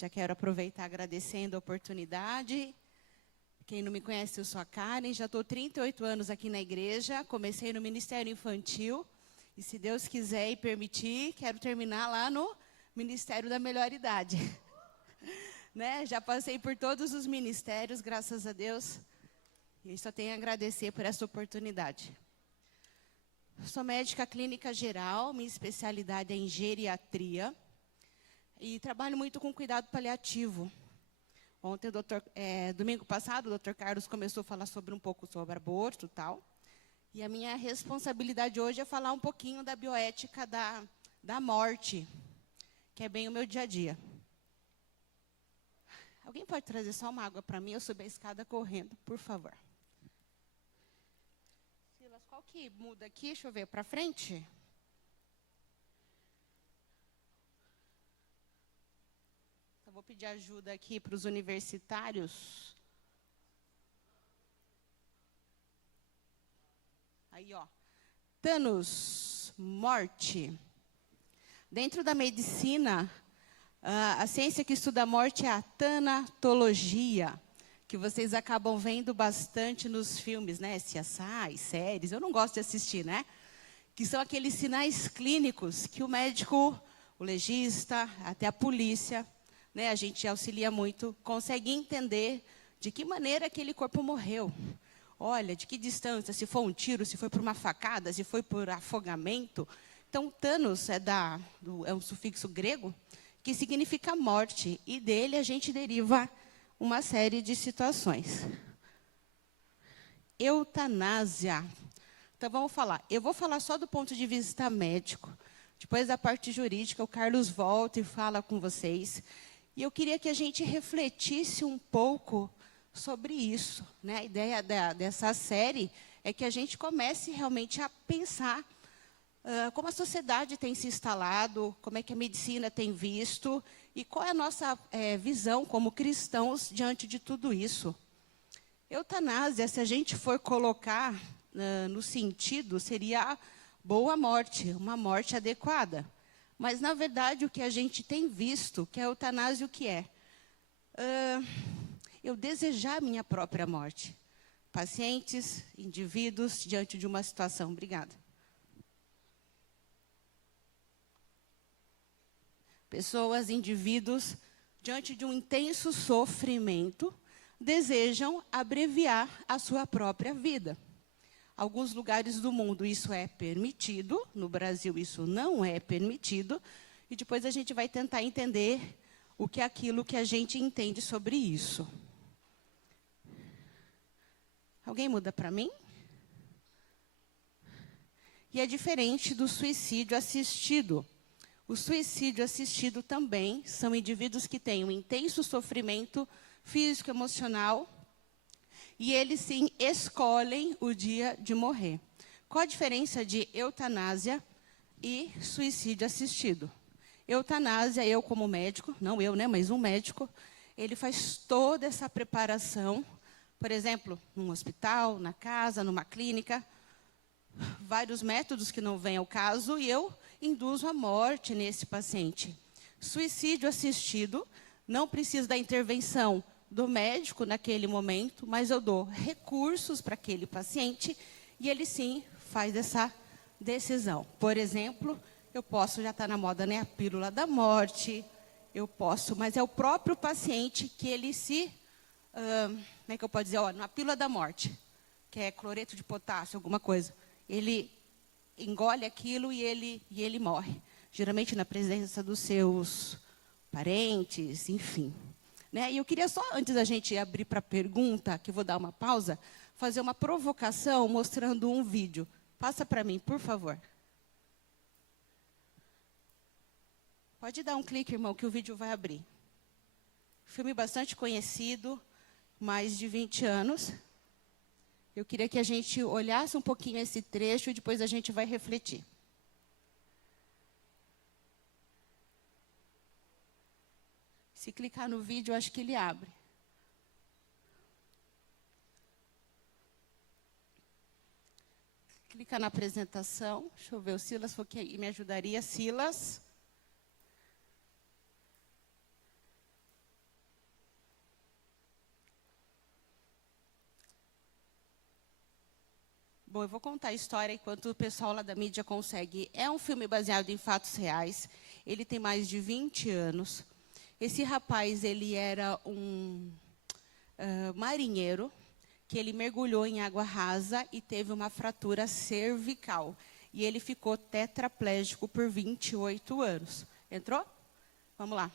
Já quero aproveitar agradecendo a oportunidade. Quem não me conhece, eu sou a Karen, já estou 38 anos aqui na igreja, comecei no Ministério Infantil, e se Deus quiser e permitir, quero terminar lá no Ministério da Melhor Idade. Né? Já passei por todos os ministérios, graças a Deus, e só tenho a agradecer por essa oportunidade. Sou médica clínica geral, minha especialidade é em geriatria, e trabalho muito com cuidado paliativo. Ontem, domingo passado, o Dr. Carlos começou a falar um pouco sobre aborto e tal. E a minha responsabilidade hoje é falar um pouquinho da bioética da morte, que é bem o meu dia a dia. Alguém pode trazer só uma água para mim? Eu subi a escada correndo, por favor. Silas, qual que muda aqui? Deixa eu ver, para frente? Eu vou pedir ajuda aqui para os universitários. Aí, ó. Thanos, morte. Dentro da medicina, a ciência que estuda a morte é a tanatologia, que vocês acabam vendo bastante nos filmes, né? CSI, séries. Eu não gosto de assistir, né? Que são aqueles sinais clínicos que o médico, o legista, até a polícia, né, a gente auxilia muito, consegue entender de que maneira aquele corpo morreu. Olha, de que distância, se foi um tiro, se foi por uma facada, se foi por afogamento. Então, Thanos é um sufixo grego que significa morte, e dele a gente deriva uma série de situações. Eutanásia. Então, vamos falar. Eu vou falar só do ponto de vista médico. Depois da parte jurídica, o Carlos volta e fala com vocês. E eu queria que a gente refletisse um pouco sobre isso, né? A ideia dessa série é que a gente comece realmente a pensar como a sociedade tem se instalado, como é que a medicina tem visto, e qual é a nossa visão como cristãos diante de tudo isso. Eutanásia, se a gente for colocar no sentido, seria boa morte, uma morte adequada. Mas, na verdade, o que a gente tem visto, que a eutanásia, o que é? Eu desejar a minha própria morte. Pacientes, indivíduos, diante de uma situação. Obrigada. Pessoas, indivíduos, diante de um intenso sofrimento, desejam abreviar a sua própria vida. Alguns lugares do mundo isso é permitido, no Brasil isso não é permitido, e depois a gente vai tentar entender o que é aquilo que a gente entende sobre isso. Alguém muda para mim? E é diferente do suicídio assistido. O suicídio assistido também são indivíduos que têm um intenso sofrimento físico, emocional, e eles, sim, escolhem o dia de morrer. Qual a diferença de eutanásia e suicídio assistido? Eutanásia, eu como médico, não eu, né, mas um médico, ele faz toda essa preparação, por exemplo, num hospital, na casa, numa clínica, vários métodos que não vêm ao caso, e eu induzo a morte nesse paciente. Suicídio assistido, não precisa da intervenção do médico naquele momento, mas eu dou recursos para aquele paciente e ele sim faz essa decisão. Por exemplo, eu posso, já está na moda, né, a pílula da morte, eu posso, mas é o próprio paciente que ele como é que eu posso dizer, na pílula da morte, que é cloreto de potássio, alguma coisa, ele engole aquilo e ele morre. Geralmente na presença dos seus parentes, enfim. Né? E eu queria só, antes da gente abrir para a pergunta, que eu vou dar uma pausa, fazer uma provocação mostrando um vídeo. Passa para mim, por favor. Pode dar um clique, irmão, que o vídeo vai abrir. Filme bastante conhecido, mais de 20 anos. Eu queria que a gente olhasse um pouquinho esse trecho e depois a gente vai refletir. Se clicar no vídeo, eu acho que ele abre. Clica na apresentação. Deixa eu ver, o Silas foi quem me ajudaria. Silas. Bom, eu vou contar a história enquanto o pessoal lá da mídia consegue. É um filme baseado em fatos reais. Ele tem mais de 20 anos. Esse rapaz, ele era um marinheiro, que ele mergulhou em água rasa e teve uma fratura cervical. E ele ficou tetraplégico por 28 anos. Entrou? Vamos lá.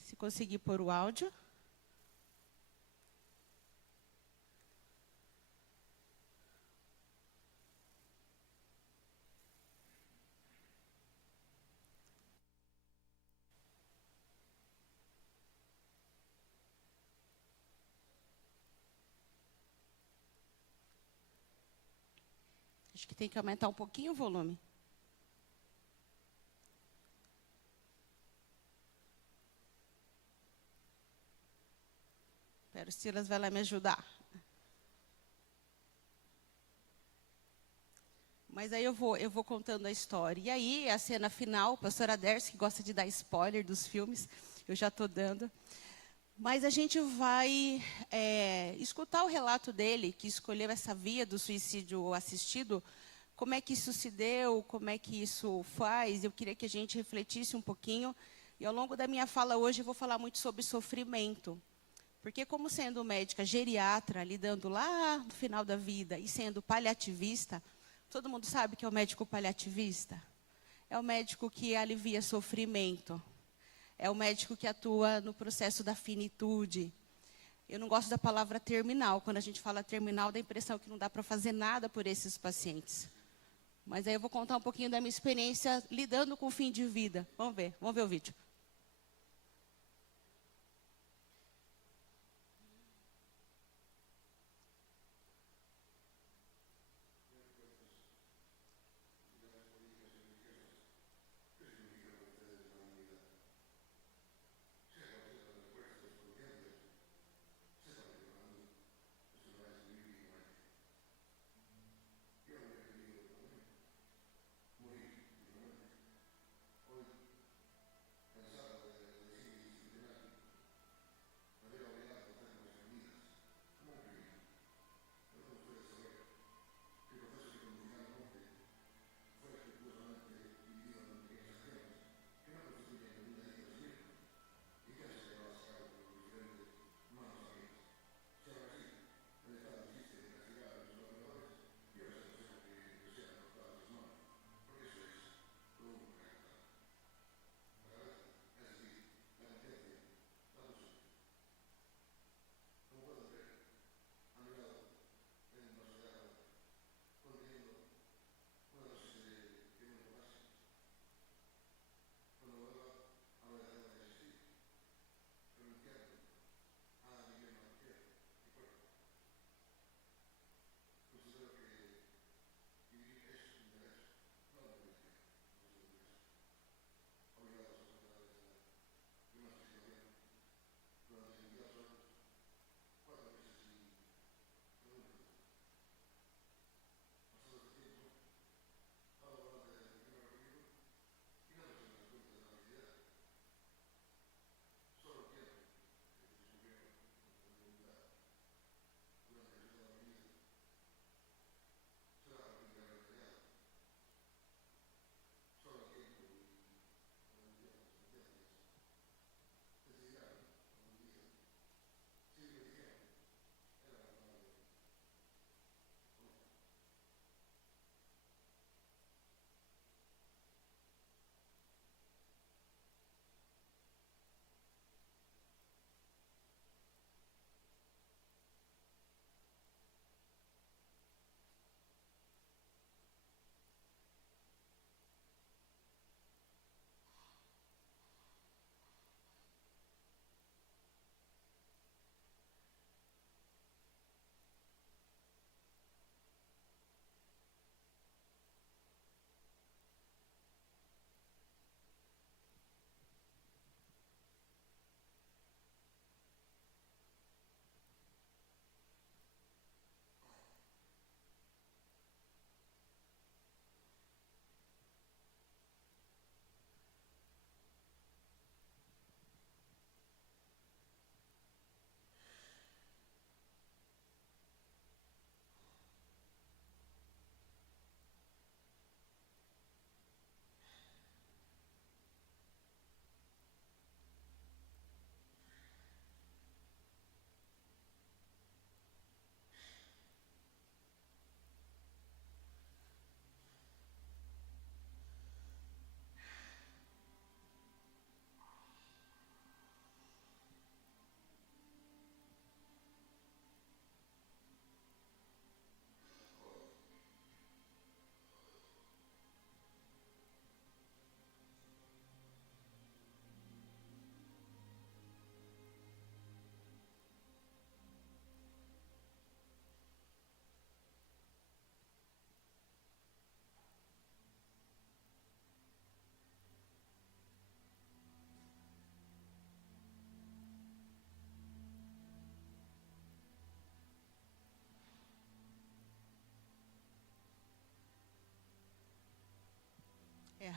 Se conseguir pôr o áudio. Acho que tem que aumentar um pouquinho o volume. Espero que o Silas vai lá me ajudar. Mas aí eu vou contando a história. E aí, a cena final, a pastora Dercy, que gosta de dar spoiler dos filmes, eu já estou dando. Mas a gente vai escutar o relato dele, que escolheu essa via do suicídio assistido, como é que isso se deu, como é que isso faz. Eu queria que a gente refletisse um pouquinho. E ao longo da minha fala hoje, eu vou falar muito sobre sofrimento. Porque como sendo médica geriatra, lidando lá no final da vida, e sendo paliativista, todo mundo sabe que é o médico paliativista? É o médico que alivia sofrimento. É o médico que atua no processo da finitude. Eu não gosto da palavra terminal. Quando a gente fala terminal, dá a impressão que não dá para fazer nada por esses pacientes. Mas aí eu vou contar um pouquinho da minha experiência lidando com o fim de vida. Vamos ver o vídeo.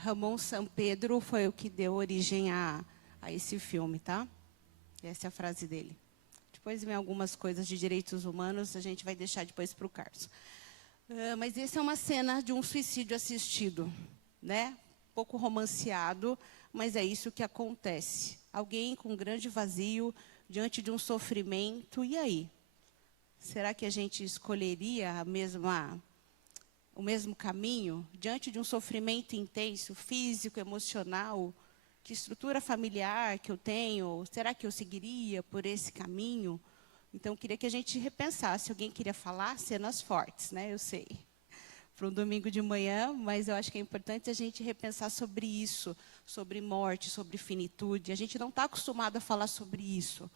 Ramon Sampedro foi o que deu origem a esse filme, tá? Essa é a frase dele. Depois vem algumas coisas de direitos humanos, a gente vai deixar depois para o Carlos. Mas essa é uma cena de um suicídio assistido, né? Pouco romanceado, mas é isso que acontece. Alguém com um grande vazio, diante de um sofrimento, e aí? Será que a gente escolheria o mesmo caminho? Diante de um sofrimento intenso, físico, emocional, que estrutura familiar que eu tenho, será que eu seguiria por esse caminho? Então, eu queria que a gente repensasse. Alguém queria falar? Cenas fortes, né? Eu sei. Para um domingo de manhã, mas eu acho que é importante a gente repensar sobre isso, sobre morte, sobre finitude. A gente não está acostumado a falar sobre isso,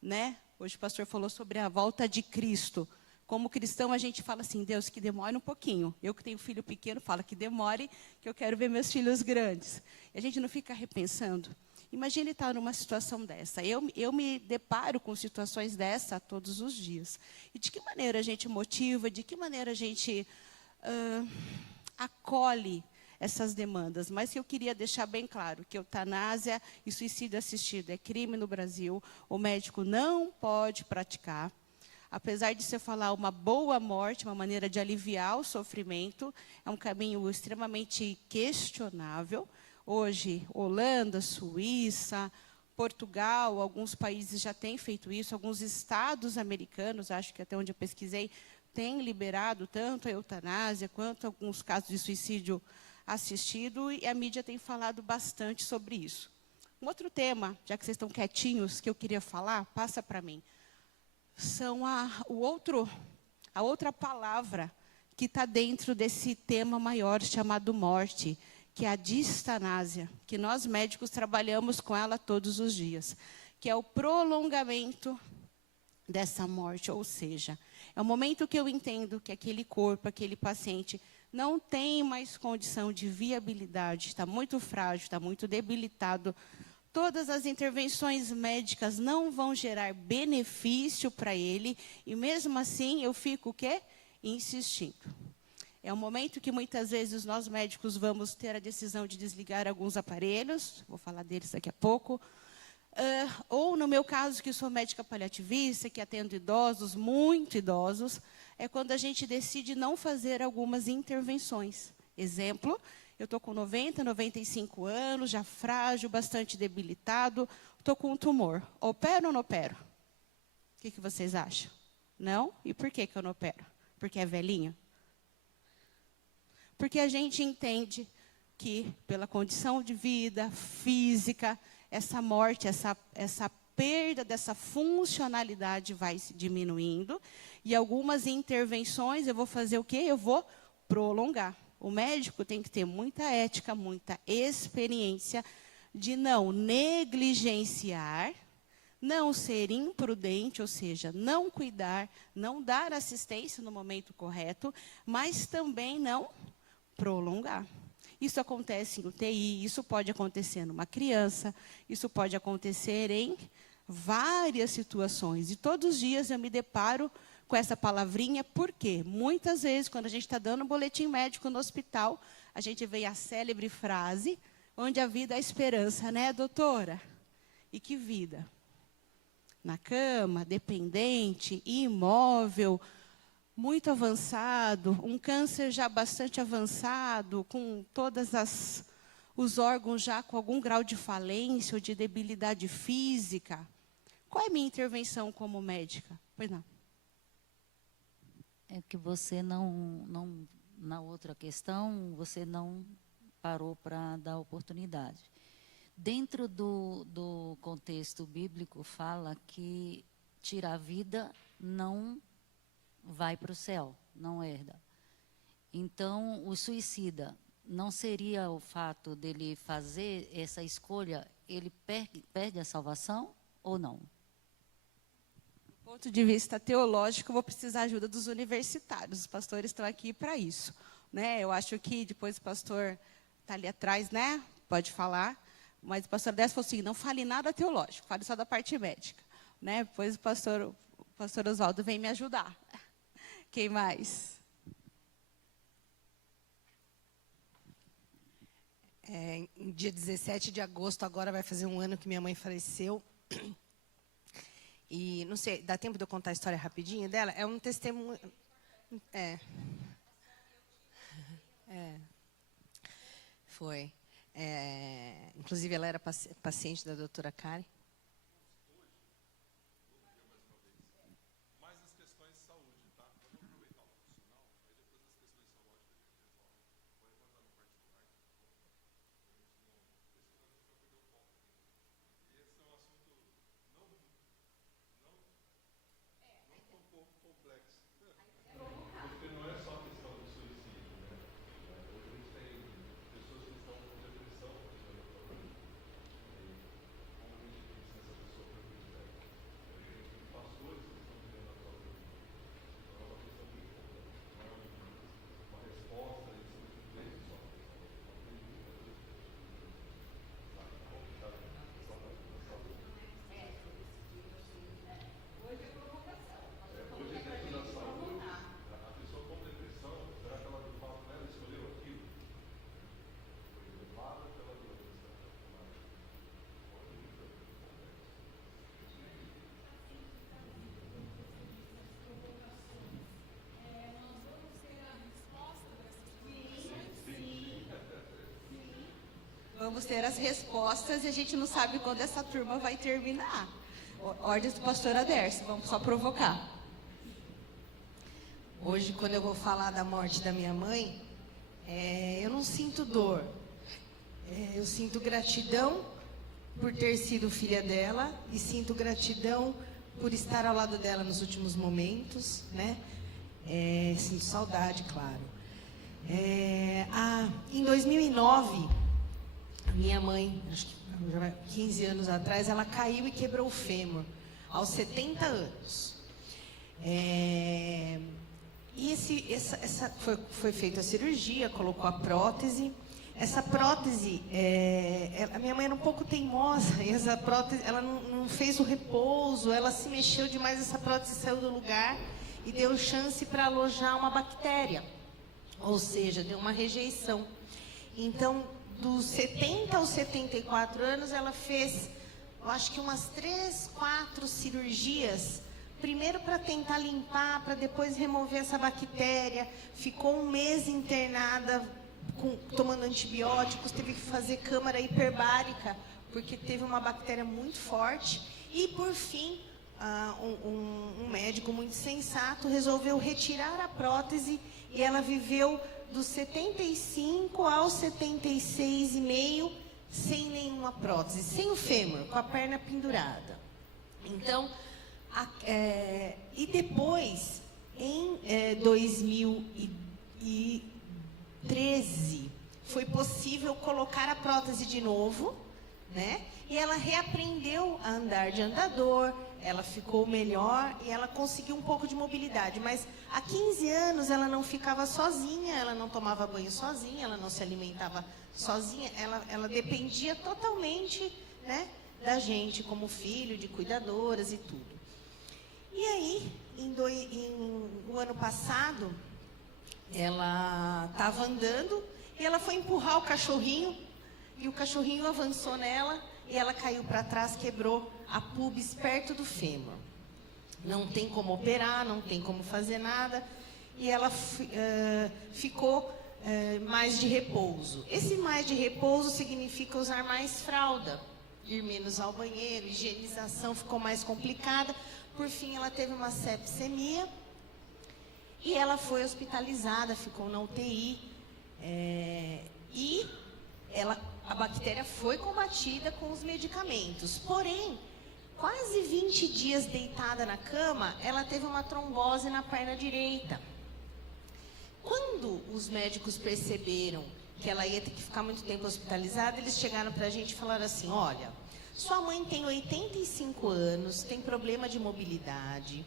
né? Hoje o pastor falou sobre a volta de Cristo. Como cristão, a gente fala assim, Deus, que demore um pouquinho. Eu que tenho filho pequeno, falo que demore, que eu quero ver meus filhos grandes. E a gente não fica repensando. Imagine estar numa situação dessa. Eu me deparo com situações dessa todos os dias. E de que maneira a gente motiva, de que maneira a gente acolhe essas demandas? Mas eu queria deixar bem claro que eutanásia e suicídio assistido é crime no Brasil. O médico não pode praticar. Apesar de você falar uma boa morte, uma maneira de aliviar o sofrimento, é um caminho extremamente questionável. Hoje, Holanda, Suíça, Portugal, alguns países já têm feito isso, alguns estados americanos, acho que até onde eu pesquisei, têm liberado tanto a eutanásia quanto alguns casos de suicídio assistido, e a mídia tem falado bastante sobre isso. Um outro tema, já que vocês estão quietinhos, que eu queria falar, passa para mim, são a outra palavra que está dentro desse tema maior chamado morte, que é a distanásia, que nós médicos trabalhamos com ela todos os dias, que é o prolongamento dessa morte, ou seja, é o momento que eu entendo que aquele corpo, aquele paciente, não tem mais condição de viabilidade, está muito frágil, está muito debilitado. Todas as intervenções médicas não vão gerar benefício para ele, e mesmo assim eu fico o quê? Insistindo. É um momento que muitas vezes nós médicos vamos ter a decisão de desligar alguns aparelhos, vou falar deles daqui a pouco, ou no meu caso, que sou médica paliativista, que atendo idosos, muito idosos, é quando a gente decide não fazer algumas intervenções. Exemplo, eu estou com 90, 95 anos, já frágil, bastante debilitado, estou com um tumor. Opero ou não opero? O que vocês acham? Não? E por que eu não opero? Porque é velhinho? Porque a gente entende que, pela condição de vida física, essa morte, essa perda dessa funcionalidade vai se diminuindo. E algumas intervenções, eu vou fazer o quê? Eu vou prolongar. O médico tem que ter muita ética, muita experiência de não negligenciar, não ser imprudente, ou seja, não cuidar, não dar assistência no momento correto, mas também não prolongar. Isso acontece em UTI, isso pode acontecer numa criança, isso pode acontecer em várias situações. E todos os dias eu me deparo com essa palavrinha, porque muitas vezes, quando a gente está dando um boletim médico no hospital, a gente vê a célebre frase, onde a vida é a esperança, né, doutora? E que vida? Na cama, dependente, imóvel, muito avançado, um câncer já bastante avançado, com todos os órgãos já com algum grau de falência ou de debilidade física. Qual é a minha intervenção como médica? Pois não. É que você não, na outra questão, você não parou para dar oportunidade. Dentro do contexto bíblico, fala que tirar a vida não vai para o céu, não herda. Então, o suicida, não seria o fato dele fazer essa escolha, ele perde a salvação ou não? Do ponto de vista teológico, eu vou precisar da ajuda dos universitários. Os pastores estão aqui para isso, né? Eu acho que depois o pastor está ali atrás, né? Pode falar. Mas o pastor Décio falou assim, não fale nada teológico, fale só da parte médica, né? Depois o pastor Oswaldo vem me ajudar. Quem mais? Em dia 17 de agosto, agora vai fazer um ano que minha mãe faleceu. E, não sei, dá tempo de eu contar a história rapidinho dela? É um testemunho... Foi. Inclusive, ela era paciente da doutora Karen. Vamos ter as respostas e a gente não sabe quando essa turma vai terminar. Ordens do pastor Adércio, vamos só provocar. Hoje, quando eu vou falar da morte da minha mãe, eu não sinto dor. Eu sinto gratidão por ter sido filha dela e sinto gratidão por estar ao lado dela nos últimos momentos, né? Sinto saudade, claro. Em 2009, a minha mãe, acho que já 15 anos atrás, ela caiu e quebrou o fêmur, aos 70 anos. E foi feita a cirurgia, colocou a prótese. Essa prótese, a minha mãe era um pouco teimosa, e essa prótese, ela não fez o repouso, ela se mexeu demais, essa prótese saiu do lugar e deu chance para alojar uma bactéria, ou seja, deu uma rejeição. Então, dos 70 aos 74 anos, ela fez, eu acho que umas 3, 4 cirurgias, primeiro para tentar limpar, para depois remover essa bactéria. Ficou um mês internada, tomando antibióticos, teve que fazer câmara hiperbárica, porque teve uma bactéria muito forte. E, por fim, um médico muito sensato resolveu retirar a prótese e ela viveu dos 75 aos 76,5 sem nenhuma prótese, sem o fêmur, com a perna pendurada. Então, e depois, em 2013, foi possível colocar a prótese de novo, né? E ela reaprendeu a andar de andador, ela ficou melhor e ela conseguiu um pouco de mobilidade. Mas há 15 anos ela não ficava sozinha, ela não tomava banho sozinha, ela não se alimentava sozinha, ela dependia totalmente, né, da gente como filho, de cuidadoras e tudo. E aí, no ano passado, ela estava andando e ela foi empurrar o cachorrinho e o cachorrinho avançou nela e ela caiu para trás, quebrou a pubis perto do fêmur. Não tem como operar, não tem como fazer nada e ela ficou mais de repouso. Esse mais de repouso significa usar mais fralda, ir menos ao banheiro, higienização ficou mais complicada. Por fim, ela teve uma sepsemia e ela foi hospitalizada, ficou na UTI. E a bactéria foi combatida com os medicamentos. Porém, quase 20 dias deitada na cama, ela teve uma trombose na perna direita. Quando os médicos perceberam que ela ia ter que ficar muito tempo hospitalizada, eles chegaram para a gente e falaram assim: olha, sua mãe tem 85 anos, tem problema de mobilidade.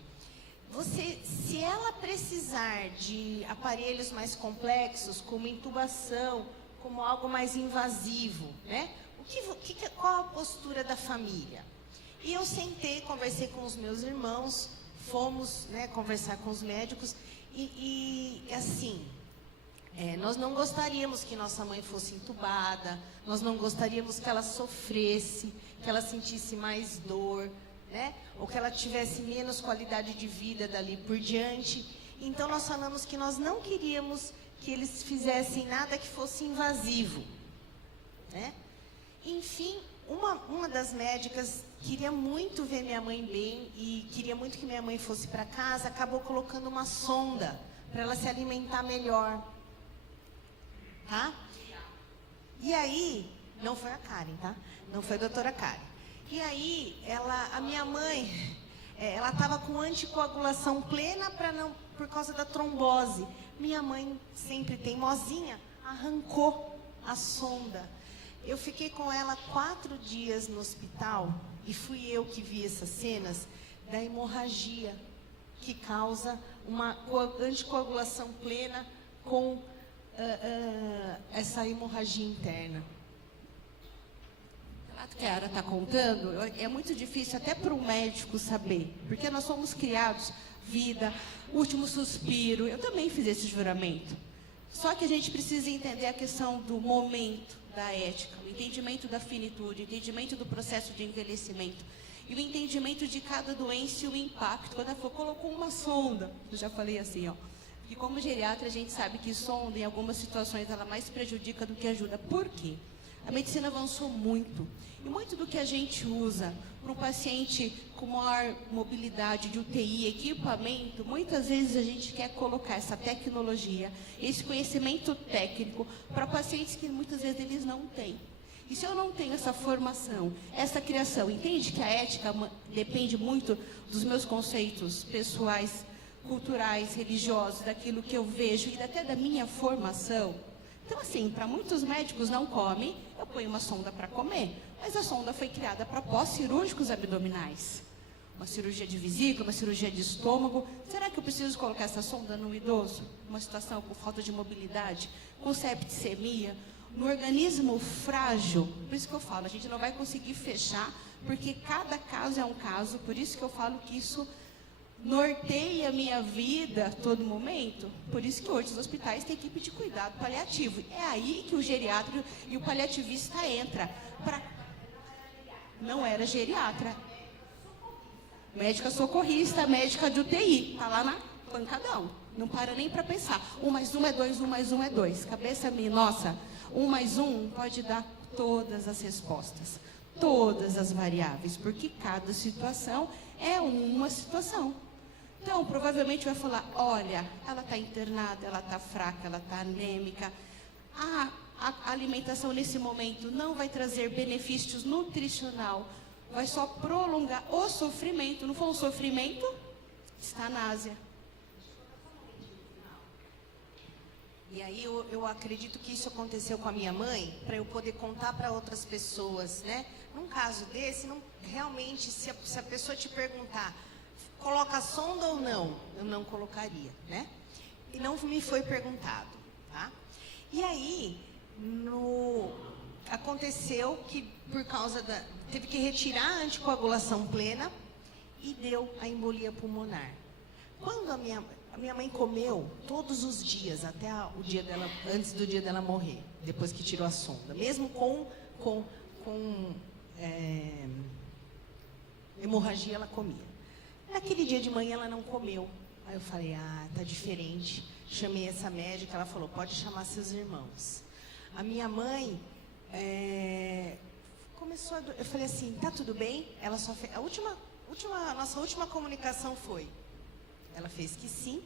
Se ela precisar de aparelhos mais complexos, como intubação, como algo mais invasivo, né? Qual a postura da família? E eu sentei, conversei com os meus irmãos, fomos, né, conversar com os médicos e assim, Nós não gostaríamos que nossa mãe fosse entubada, nós não gostaríamos que ela sofresse, que ela sentisse mais dor, né? Ou que ela tivesse menos qualidade de vida dali por diante. Então nós falamos que nós não queríamos que eles fizessem nada que fosse invasivo, né? Enfim, uma das médicas queria muito ver minha mãe bem e queria muito que minha mãe fosse para casa, acabou colocando uma sonda para ela se alimentar melhor. Tá? E aí, não foi a Karen, tá? Não foi a doutora Karen. E aí, a minha mãe, ela estava com anticoagulação plena por causa da trombose. Minha mãe, sempre teimosinha, arrancou a sonda. Eu fiquei com ela 4 dias no hospital e fui eu que vi essas cenas da hemorragia que causa uma anticoagulação plena com essa hemorragia interna. O que a Ara está contando, é muito difícil até para um médico saber, porque nós somos criados, vida, último suspiro, eu também fiz esse juramento. Só que a gente precisa entender a questão do momento, da ética, o entendimento da finitude, o entendimento do processo de envelhecimento, e o entendimento de cada doença e o impacto. Quando ela colocou uma sonda, eu já falei assim, ó, que como geriatra a gente sabe que sonda, em algumas situações, ela mais prejudica do que ajuda. Por quê? A medicina avançou muito. E muito do que a gente usa para um paciente com maior mobilidade de UTI, equipamento, muitas vezes a gente quer colocar essa tecnologia, esse conhecimento técnico para pacientes que muitas vezes eles não têm. E se eu não tenho essa formação, essa criação, entende que a ética depende muito dos meus conceitos pessoais, culturais, religiosos, daquilo que eu vejo e até da minha formação. Então, assim, para muitos médicos não comem, eu ponho uma sonda para comer, mas a sonda foi criada para pós-cirúrgicos abdominais. Uma cirurgia de vesícula, uma cirurgia de estômago. Será que eu preciso colocar essa sonda no idoso? Uma situação com falta de mobilidade, com septicemia, no organismo frágil? Por isso que eu falo, a gente não vai conseguir fechar, porque cada caso é um caso, por isso que eu falo que isso norteia a minha vida a todo momento. Por isso que hoje os hospitais têm equipe de cuidado paliativo. É aí que o geriatra e o paliativista entra. Não era geriatra. Médica socorrista, médica de UTI. Está lá na pancadão. Não para nem para pensar. 1 mais 1 é 2, 1 mais 1 é 2. Cabeça minha, nossa, 1 mais 1 pode dar todas as respostas. Todas as variáveis. Porque cada situação é uma situação. Então, provavelmente vai falar, olha, ela está internada, ela está fraca, ela está anêmica. A alimentação nesse momento não vai trazer benefícios nutricional, vai só prolongar o sofrimento. Não for um sofrimento, está na Ásia. E aí eu acredito que isso aconteceu com a minha mãe, para eu poder contar para outras pessoas, né? Num caso desse, realmente, se a pessoa te perguntar, coloca a sonda ou não? Eu não colocaria, né? E não me foi perguntado, tá? E aí, aconteceu que por causa teve que retirar a anticoagulação plena e deu a embolia pulmonar. Quando a minha mãe comeu todos os dias, até o dia dela, antes do dia dela morrer, depois que tirou a sonda, mesmo com hemorragia, ela comia. Naquele dia de manhã ela não comeu. Aí eu falei, tá diferente. Chamei essa médica, ela falou, pode chamar seus irmãos. A minha mãe começou a... Eu falei assim, tá tudo bem? Ela só fez... A nossa última comunicação foi... Ela fez que sim.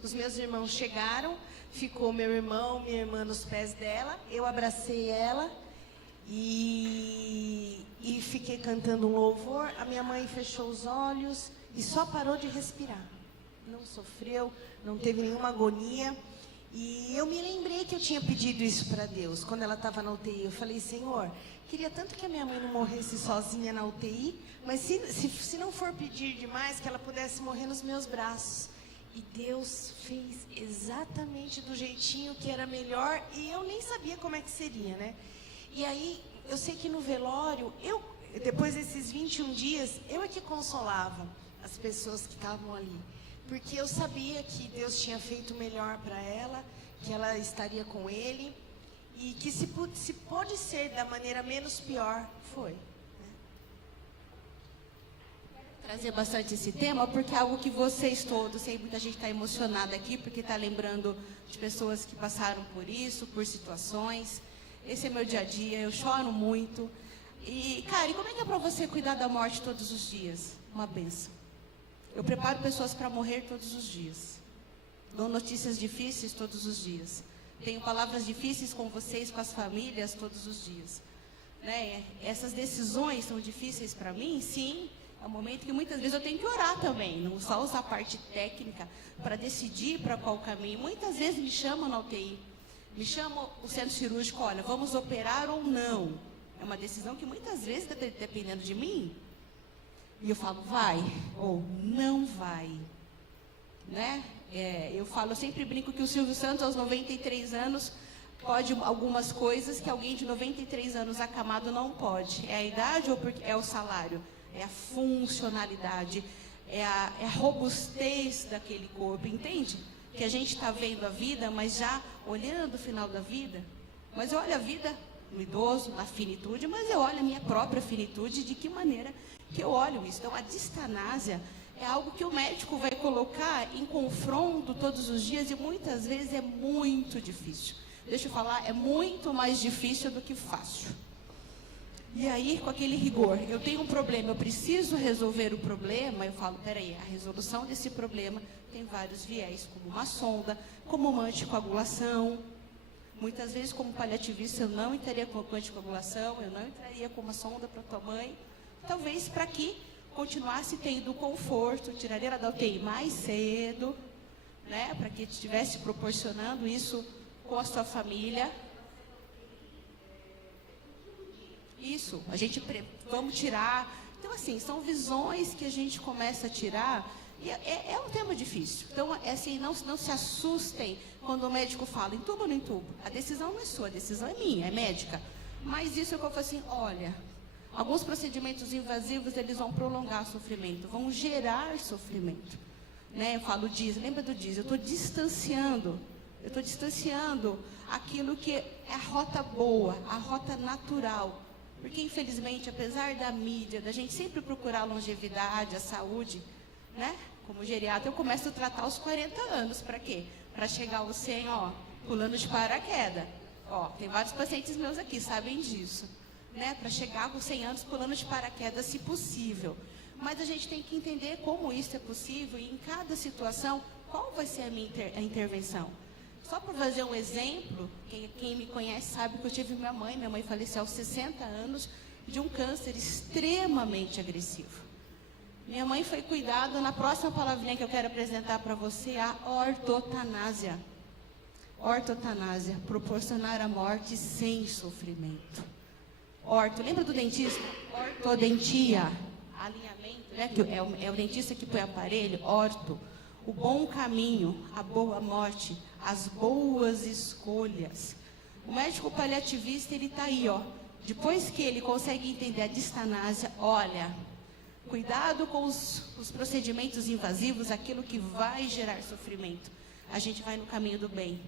Os meus irmãos chegaram, ficou meu irmão, minha irmã nos pés dela. Eu abracei ela e fiquei cantando um louvor. A minha mãe fechou os olhos e só parou de respirar. Não sofreu, não teve nenhuma agonia. E eu me lembrei que eu tinha pedido isso para Deus quando ela estava na UTI. Eu falei, Senhor, queria tanto que a minha mãe não morresse sozinha na UTI, mas se não for pedir demais, que ela pudesse morrer nos meus braços. E Deus fez exatamente do jeitinho que era melhor, e eu nem sabia como é que seria, né? E aí, eu sei que no velório, depois desses 21 dias, eu é que consolava as pessoas que estavam ali. Porque eu sabia que Deus tinha feito o melhor para ela, que ela estaria com ele e que se pôde ser da maneira menos pior, foi. Trazer bastante esse tema, porque é algo que vocês todos, sei, muita gente está emocionada aqui, porque está lembrando de pessoas que passaram por isso, por situações. Esse é meu dia a dia, eu choro muito. E, cara, e como é que é para você cuidar da morte todos os dias? Uma bênção. Eu preparo pessoas para morrer todos os dias. Dou notícias difíceis todos os dias. Tenho palavras difíceis com vocês, com as famílias, todos os dias. Né? Essas decisões são difíceis para mim, sim. É um momento que muitas vezes eu tenho que orar também, não só usar a parte técnica para decidir para qual caminho. Muitas vezes me chamam na UTI, me chamam o centro cirúrgico, olha, vamos operar ou não. É uma decisão que muitas vezes, dependendo de mim, e eu falo, vai ou não vai. Né? Eu sempre brinco que o Silvio Santos, aos 93 anos, pode algumas coisas que alguém de 93 anos acamado não pode. É a idade ou porque é o salário? É a funcionalidade, é a robustez daquele corpo, entende? Que a gente está vendo a vida, mas já olhando o final da vida. Mas eu olho a vida no idoso, na finitude, mas eu olho a minha própria finitude, de que maneira que eu olho isso. Então, a distanásia é algo que o médico vai colocar em confronto todos os dias e muitas vezes é muito difícil. Deixa eu falar, é muito mais difícil do que fácil. E aí, com aquele rigor, eu tenho um problema, eu preciso resolver o problema, eu falo, peraí, a resolução desse problema tem vários viés, como uma sonda, como uma anticoagulação. Muitas vezes, como paliativista, eu não entraria com anticoagulação, eu não entraria com uma sonda para tua mãe, talvez para que continuasse tendo conforto, tiraria ela da UTI mais cedo, né, para que estivesse proporcionando isso com a sua família. Isso, vamos tirar. Então, assim, são visões que a gente começa a tirar, e é um tema difícil. Então, assim, não se assustem quando o médico fala, entuba ou não entuba? A decisão não é sua, a decisão é minha, é médica. Mas isso é que eu falo assim, olha, alguns procedimentos invasivos, eles vão prolongar o sofrimento, vão gerar sofrimento. Né? Eu falo diesel, lembra do diesel? Eu estou distanciando aquilo que é a rota boa, a rota natural. Porque, infelizmente, apesar da mídia, da gente sempre procurar a longevidade, a saúde, né? Como geriatra, eu começo a tratar aos 40 anos. Para quê? Para chegar aos 100, pulando de paraquedas. Tem vários pacientes meus aqui, sabem disso. Né? Para chegar com 100 anos pulando de paraquedas, se possível. Mas a gente tem que entender como isso é possível e, em cada situação, qual vai ser a minha intervenção. Só para fazer um exemplo, quem me conhece sabe que eu tive minha mãe faleceu aos 60 anos de um câncer extremamente agressivo. Minha mãe foi cuidada, na próxima palavrinha que eu quero apresentar para você, a ortotanásia. Ortotanásia, proporcionar a morte sem sofrimento. Lembra do dentista? Ortodontia, alinhamento, né? Que é o dentista que põe aparelho, orto. O bom caminho, a boa morte, as boas escolhas. O médico paliativista, ele está aí, depois que ele consegue entender a distanásia, olha, cuidado com os procedimentos invasivos, aquilo que vai gerar sofrimento. A gente vai no caminho do bem.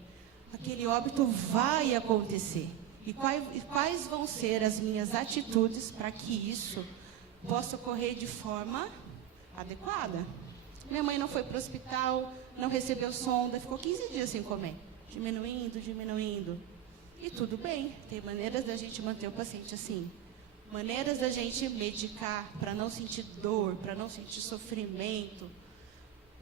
Aquele óbito vai acontecer. E quais vão ser as minhas atitudes para que isso possa ocorrer de forma adequada? Minha mãe não foi para o hospital, não recebeu sonda, ficou 15 dias sem comer. Diminuindo. E tudo bem, tem maneiras da gente manter o paciente assim. Maneiras da gente medicar para não sentir dor, para não sentir sofrimento.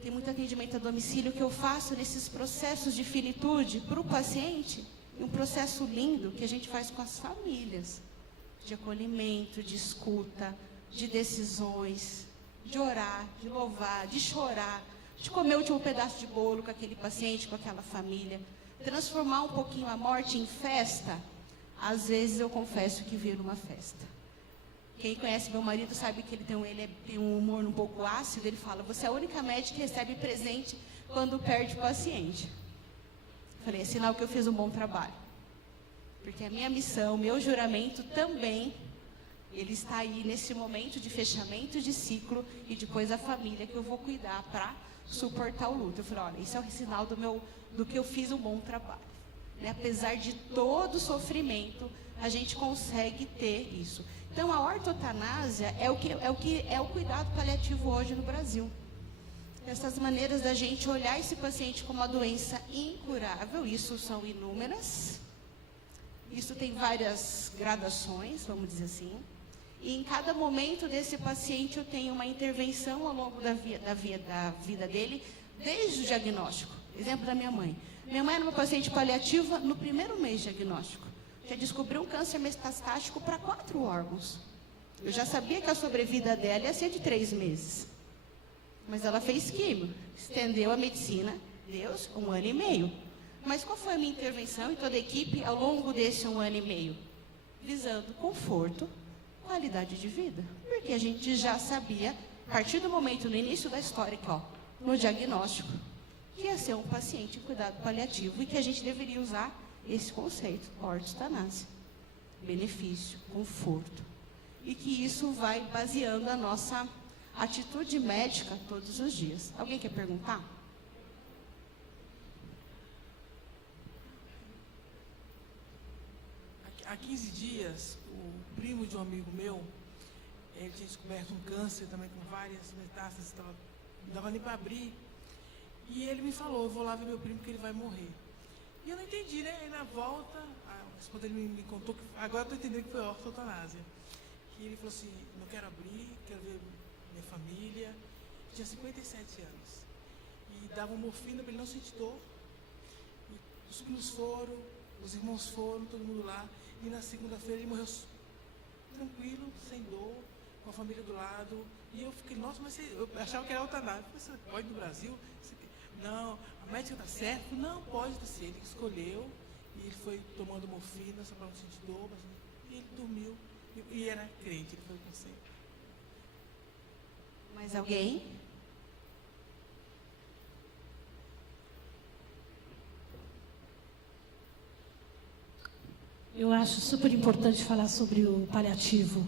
Tem muito atendimento a domicílio que eu faço nesses processos de finitude para o paciente. E um processo lindo que a gente faz com as famílias. De acolhimento, de escuta, de decisões, de orar, de louvar, de chorar, de comer o último pedaço de bolo com aquele paciente, com aquela família. Transformar um pouquinho a morte em festa, às vezes eu confesso que vira uma festa. Quem conhece meu marido sabe que ele tem um humor um pouco ácido, ele fala, você é a única médica que recebe presente quando perde o paciente. Falei, é sinal que eu fiz um bom trabalho. Porque a minha missão, meu juramento também Ele está aí nesse momento de fechamento de ciclo e depois a família que eu vou cuidar para suportar o luto. Eu falei, olha, isso é um sinal do que eu fiz um bom trabalho. Né? Apesar de todo o sofrimento, a gente consegue ter isso. Então, a ortotanásia é o cuidado paliativo hoje no Brasil. Essas maneiras da gente olhar esse paciente como uma doença incurável, isso são inúmeras. Isso tem várias gradações, vamos dizer assim. E em cada momento desse paciente eu tenho uma intervenção ao longo da vida dele, desde o diagnóstico. Exemplo da minha mãe. Minha mãe era uma paciente paliativa no primeiro mês de diagnóstico. Já descobriu um câncer metastático para 4 órgãos. Eu já sabia que a sobrevida dela ia ser de 3 meses. Mas ela fez químio, estendeu a medicina, Deus, 1 ano e meio. Mas qual foi a minha intervenção e toda a equipe ao longo desse 1 ano e meio? Visando conforto, qualidade de vida. Porque a gente já sabia, a partir do momento, no início da história, que, no diagnóstico, que ia ser um paciente em cuidado paliativo e que a gente deveria usar esse conceito, ortotanásia. Benefício, conforto. E que isso vai baseando a nossa atitude médica todos os dias. Alguém quer perguntar? Há 15 dias, o primo de um amigo meu, ele tinha descoberto um câncer também com várias metástases, não dava nem para abrir. E ele me falou, eu vou lá ver meu primo que ele vai morrer. E eu não entendi, né? E na volta, quando ele me contou, agora eu estou entendendo que foi ortotanásia. Que ele falou assim, não quero abrir, quero ver minha família. Tinha 57 anos. E dava morfina para ele não sentir dor. E os primos foram, os irmãos foram, todo mundo lá. E na segunda-feira ele morreu tranquilo, sem dor, com a família do lado. E eu fiquei, nossa, mas eu achava que era eutanásia. Você pode no Brasil? Não, a médica está certa? Não, pode estar certo. Ele escolheu e ele foi tomando morfina só para não sentir dor. E ele dormiu. E era crente, ele foi com sempre. Mais alguém? Eu acho super importante falar sobre o paliativo,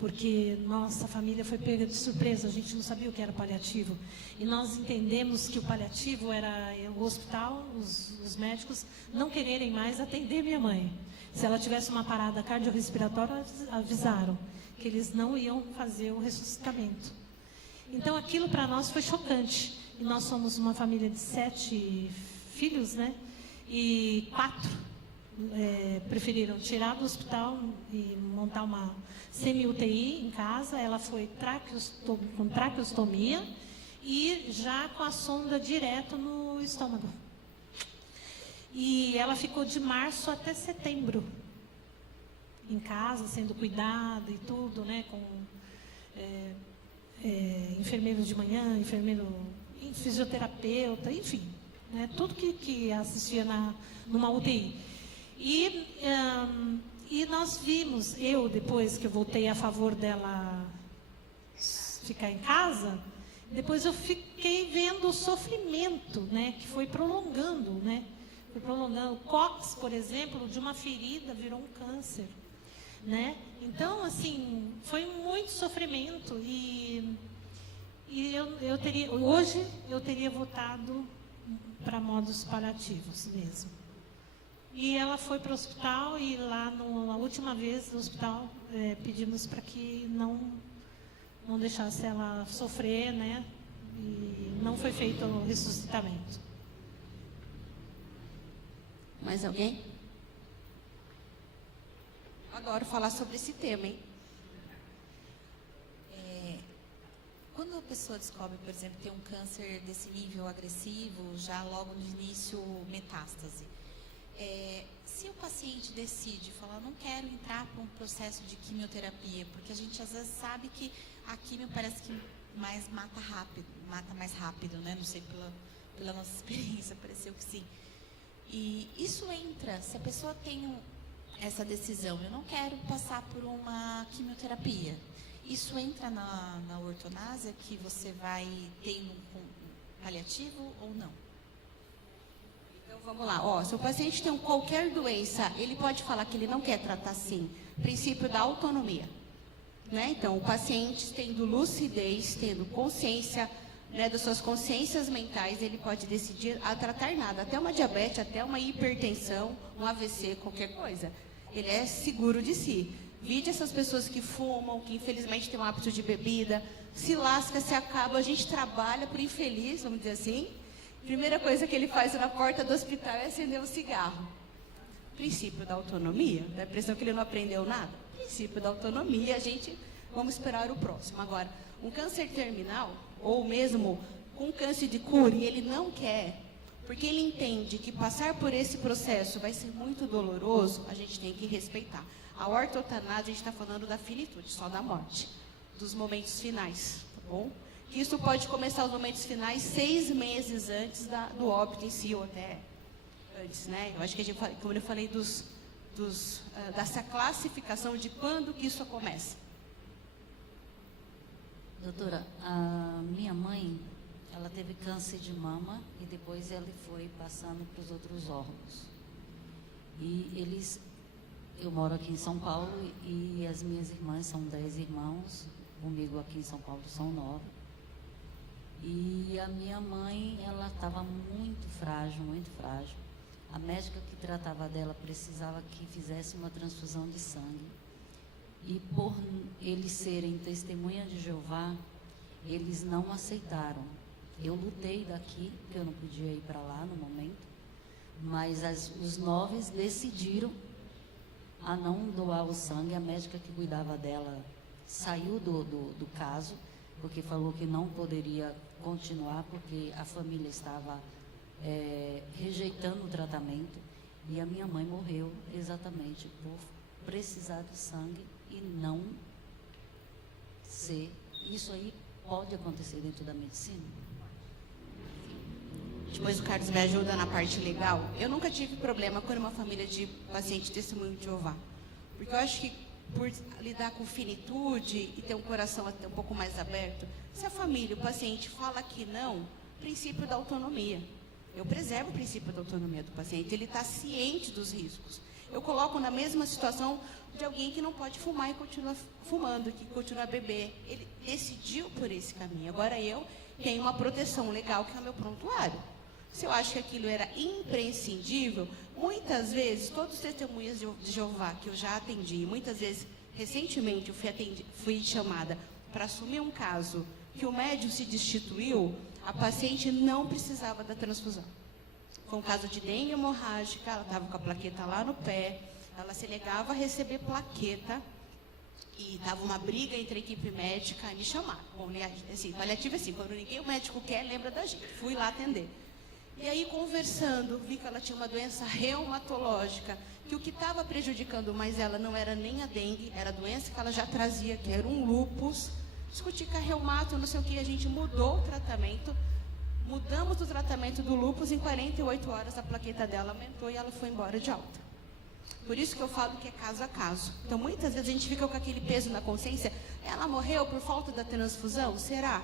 porque nossa família foi pega de surpresa, a gente não sabia o que era paliativo. E nós entendemos que o paliativo era o hospital, os médicos não quererem mais atender minha mãe. Se ela tivesse uma parada cardiorrespiratória, avisaram que eles não iam fazer o ressuscitamento. Então aquilo para nós foi chocante. E nós somos uma família de 7 filhos, né? E 4 preferiram tirar do hospital e montar uma semi-UTI em casa. Ela foi com traqueostomia e já com a sonda direto no estômago. E ela ficou de março até setembro em casa, sendo cuidada e tudo, né? Com enfermeiro de manhã, fisioterapeuta, enfim, né? Tudo que assistia numa UTI. E nós vimos, depois que eu voltei a favor dela ficar em casa, depois eu fiquei vendo o sofrimento, né, que foi prolongando, né? Foi prolongando. O cóccix, por exemplo, de uma ferida virou um câncer, né? Então, assim, foi muito sofrimento e hoje eu teria votado para modos paliativos mesmo. E ela foi para o hospital e lá, na última vez no hospital, pedimos para que não deixasse ela sofrer, né? E não foi feito o ressuscitamento. Mais alguém? Adoro falar sobre esse tema, hein? Quando a pessoa descobre, por exemplo, ter um câncer desse nível agressivo, já logo no início, metástase, se o paciente decide falar, não quero entrar para um processo de quimioterapia, porque a gente às vezes sabe que a quimio parece que mata mais rápido, né? Não sei, pela nossa experiência, pareceu que sim. E isso entra, se a pessoa tem essa decisão, eu não quero passar por uma quimioterapia, isso entra na ortonásia, que você vai ter um paliativo ou não? Então vamos lá. Se o paciente tem qualquer doença, ele pode falar que ele não quer tratar assim. Princípio da autonomia. né? Então, o paciente tendo lucidez, tendo consciência, né, das suas consciências mentais, ele pode decidir a tratar nada, até uma diabetes, até uma hipertensão, um AVC, qualquer coisa. Ele é seguro de si. Vide essas pessoas que fumam, que infelizmente têm um hábito de bebida, se lasca, se acaba, a gente trabalha por infeliz, vamos dizer assim. Primeira coisa que ele faz na porta do hospital é acender um cigarro. Princípio da autonomia, dá a impressão que ele não aprendeu nada. Princípio da autonomia, vamos esperar o próximo. Agora, um câncer terminal, ou mesmo com câncer de cura, e ele não quer, porque ele entende que passar por esse processo vai ser muito doloroso, a gente tem que respeitar. A ortotanásia, a gente está falando da finitude, só da morte, dos momentos finais, tá bom? Que isso pode começar os momentos finais 6 meses antes do óbito em si, ou até antes, né? Eu acho que como eu falei, dessa classificação de quando que isso começa. Doutora, a minha mãe, ela teve câncer de mama e depois ela foi passando para os outros órgãos. Eu moro aqui em São Paulo e as minhas irmãs são 10 irmãos, comigo aqui em São Paulo são 9. E a minha mãe, ela estava muito frágil, muito frágil. A médica que tratava dela precisava que fizesse uma transfusão de sangue. E por eles serem testemunha de Jeová, eles não aceitaram. Eu lutei daqui, porque eu não podia ir para lá no momento, mas os 9 decidiram a não doar o sangue. A médica que cuidava dela saiu do caso, porque falou que não poderia continuar, porque a família estava rejeitando o tratamento. E a minha mãe morreu exatamente por precisar de sangue e não ser. Isso aí pode acontecer dentro da medicina? Depois o Carlos me ajuda na parte legal. Eu nunca tive problema com uma família de paciente testemunho de Jeová. Porque eu acho que por lidar com finitude e ter um coração até um pouco mais aberto, se a família, o paciente fala que não, princípio da autonomia. Eu preservo o princípio da autonomia do paciente, ele está ciente dos riscos. Eu coloco na mesma situação de alguém que não pode fumar e continua fumando, que continua a beber. Ele decidiu por esse caminho. Agora eu tenho uma proteção legal, que é o meu prontuário. Se eu acho que aquilo era imprescindível, muitas vezes, todos os testemunhas de Jeová que eu já atendi, muitas vezes, recentemente, eu fui chamada para assumir um caso que o médico se destituiu, a paciente não precisava da transfusão. Foi um caso de dengue hemorrágica, ela estava com a plaqueta lá no pé, ela se negava a receber plaqueta, e estava uma briga entre a equipe médica e me chamaram. Bom, assim, paliativo assim, quando ninguém o médico quer, lembra da gente. Fui lá atender. E aí, conversando, vi que ela tinha uma doença reumatológica, que o que estava prejudicando mais ela não era nem a dengue, era a doença que ela já trazia, que era um lúpus. Discuti com a reumato, não sei o que, a gente mudou o tratamento, mudamos o tratamento do lúpus, em 48 horas a plaqueta dela aumentou e ela foi embora de alta. Por isso que eu falo que é caso a caso. Então, muitas vezes a gente fica com aquele peso na consciência, ela morreu por falta da transfusão? Será?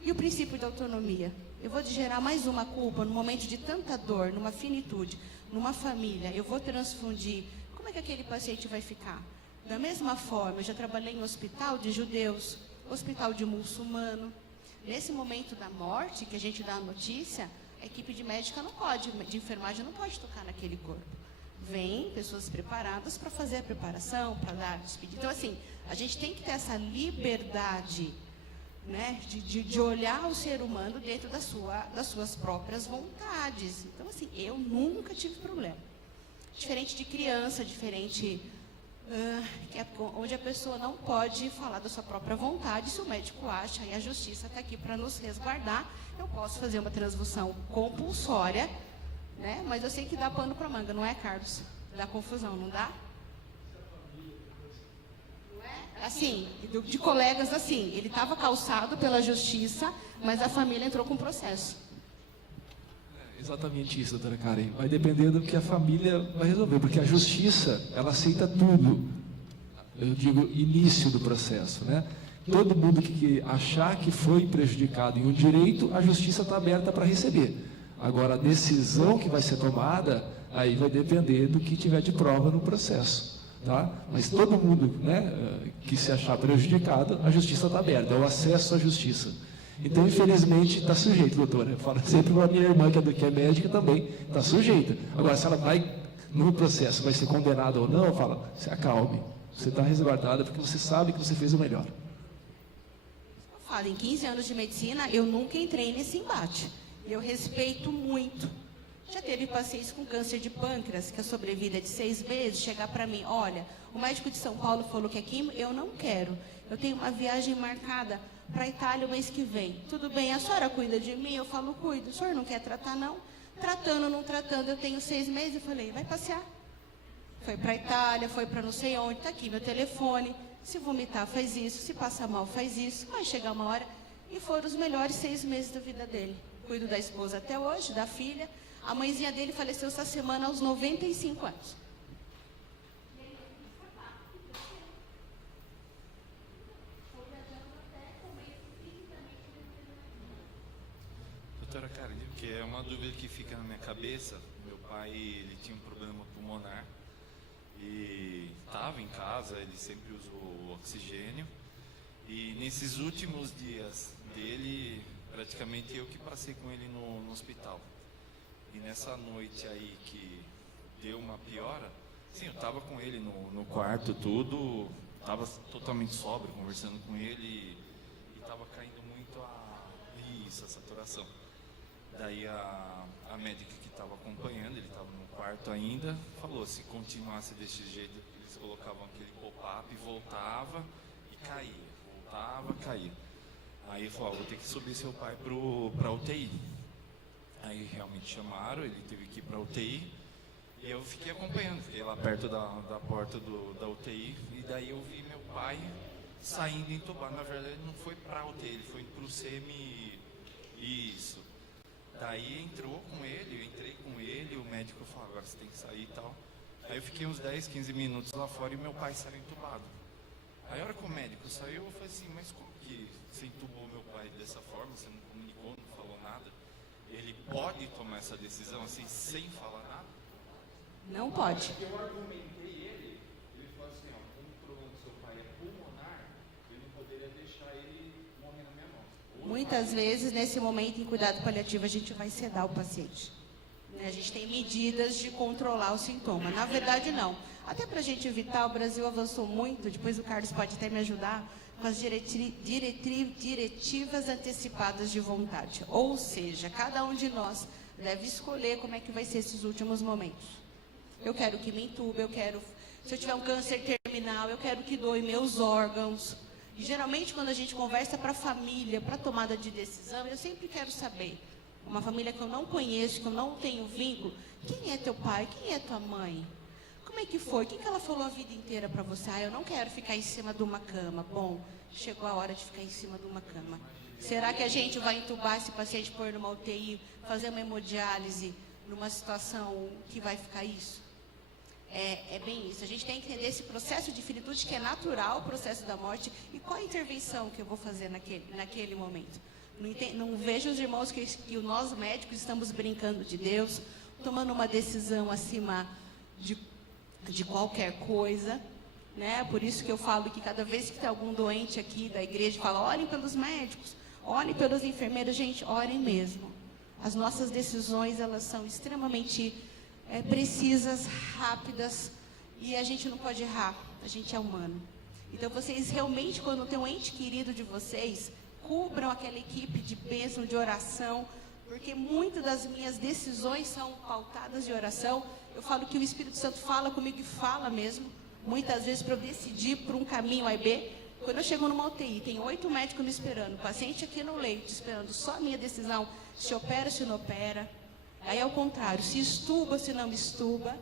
E o princípio da autonomia? Eu vou gerar mais uma culpa no momento de tanta dor, numa finitude, numa família, eu vou transfundir. Como é que aquele paciente vai ficar? Da mesma forma, eu já trabalhei em hospital de judeus, hospital de muçulmano. Nesse momento da morte, que a gente dá a notícia, a equipe de médica não pode, de enfermagem não pode tocar naquele corpo. Vem pessoas preparadas para fazer a preparação, para dar despedida. Então, assim, a gente tem que ter essa liberdade, né, de olhar o ser humano dentro das suas próprias vontades. Então, assim, eu nunca tive problema. Diferente de criança, onde a pessoa não pode falar da sua própria vontade, se o médico acha, e a justiça está aqui para nos resguardar, eu posso fazer uma transfusão compulsória, né? Mas eu sei que dá pano para manga, não é, Carlos? Dá confusão, não dá? Não é? Assim, de colegas assim, ele estava calçado pela justiça, mas a família entrou com processo. Exatamente isso, doutora Karen. Vai depender do que a família vai resolver, porque a justiça, ela aceita tudo. Eu digo, início do processo, né? Todo mundo que achar que foi prejudicado em um direito, a justiça está aberta para receber. Agora, a decisão que vai ser tomada, aí vai depender do que tiver de prova no processo. tá? Mas todo mundo, né, que se achar prejudicado, a justiça está aberta, é o acesso à justiça. Então, infelizmente, está sujeito, doutora. Eu falo sempre para a minha irmã, que é médica, também está sujeita. Agora, se ela vai no processo, vai ser condenada ou não, eu falo, se acalme. Você está resguardada porque você sabe que você fez o melhor. Eu falo, em 15 anos de medicina, eu nunca entrei nesse embate. Eu respeito muito. Já teve pacientes com câncer de pâncreas, que a sobrevida é de 6 meses, chegar para mim, olha, o médico de São Paulo falou que é químio, eu não quero. Eu tenho uma viagem marcada para a Itália o mês que vem. Tudo bem, a senhora cuida de mim? Eu falo, cuido. O senhor não quer tratar, não? Tratando, não tratando, eu tenho 6 meses. Eu falei, vai passear. Foi para a Itália, foi para não sei onde, está aqui meu telefone. Se vomitar, faz isso. Se passar mal, faz isso. Vai chegar uma hora. E foram os melhores 6 meses da vida dele. Cuido da esposa até hoje, da filha. A mãezinha dele faleceu essa semana aos 95 anos. Doutora Carolina, que é uma dúvida que fica na minha cabeça. Meu pai, ele tinha um problema pulmonar e estava em casa, ele sempre usou oxigênio. E nesses últimos dias dele, praticamente eu que passei com ele no hospital. E nessa noite aí que deu uma piora, sim, eu estava com ele no quarto, tudo, estava totalmente sóbrio, conversando com ele e estava caindo muito a saturação. Daí a médica que estava acompanhando, ele estava no quarto ainda, falou, se continuasse desse jeito, eles colocavam aquele pop-up, voltava e caía, voltava, caía. Aí ele falou, vou ter que subir seu pai para UTI. Aí realmente chamaram, ele teve que ir para UTI, e eu fiquei acompanhando, fiquei lá perto da porta da UTI, e daí eu vi meu pai saindo entubado. Na verdade, ele não foi para UTI, ele foi para o CMI. Isso. Daí entrou com ele, eu entrei com ele, o médico falou, agora você tem que sair e tal. Aí eu fiquei uns 10, 15 minutos lá fora e meu pai saiu entubado. Aí a hora que o médico saiu, eu falei assim, mas como que você entubou meu pai dessa forma, você não comunicou, não falou nada? Ele pode tomar essa decisão assim, sem falar nada? Não pode. Eu argumentei ele falou assim, ó, como o problema do seu pai é pulmonar, eu não poderia deixar ele morrer na minha mão. Muitas vezes, nesse momento, em cuidado paliativo, a gente vai sedar o paciente. Né? A gente tem medidas de controlar o sintoma. Na verdade, não. Até para a gente evitar, o Brasil avançou muito, depois o Carlos pode até me ajudar, com as diretivas antecipadas de vontade. Ou seja, cada um de nós deve escolher como é que vai ser esses últimos momentos. Eu quero que me entube, se eu tiver um câncer terminal, eu quero que doe meus órgãos. E geralmente quando a gente conversa para a família, para tomada de decisão, eu sempre quero saber, uma família que eu não conheço, que eu não tenho vínculo, quem é teu pai, quem é tua mãe? Como é que foi? O que ela falou a vida inteira para você? Eu não quero ficar em cima de uma cama. Bom, chegou a hora de ficar em cima de uma cama. Será que a gente vai entubar esse paciente, pôr numa UTI, fazer uma hemodiálise numa situação que vai ficar isso? É bem isso. A gente tem que entender esse processo de finitude que é natural, o processo da morte, e qual a intervenção que eu vou fazer naquele momento. Não vejo os irmãos que nós médicos estamos brincando de Deus, tomando uma decisão acima de qualquer coisa, né? Por isso que eu falo que cada vez que tem algum doente aqui da igreja, fala, orem pelos médicos, orem pelos enfermeiros, gente, orem mesmo. As nossas decisões, elas são extremamente precisas, rápidas, e a gente não pode errar, a gente é humano. Então, vocês realmente, quando tem um ente querido de vocês, cubram aquela equipe de bênção, de oração, porque muitas das minhas decisões são pautadas de oração. Eu falo que o Espírito Santo fala comigo e fala mesmo, muitas vezes para eu decidir por um caminho A e B. Quando eu chego numa UTI, tem 8 médicos me esperando, o paciente aqui no leito, esperando só a minha decisão, se opera ou se não opera. Aí é o contrário, se estuba ou se não estuba,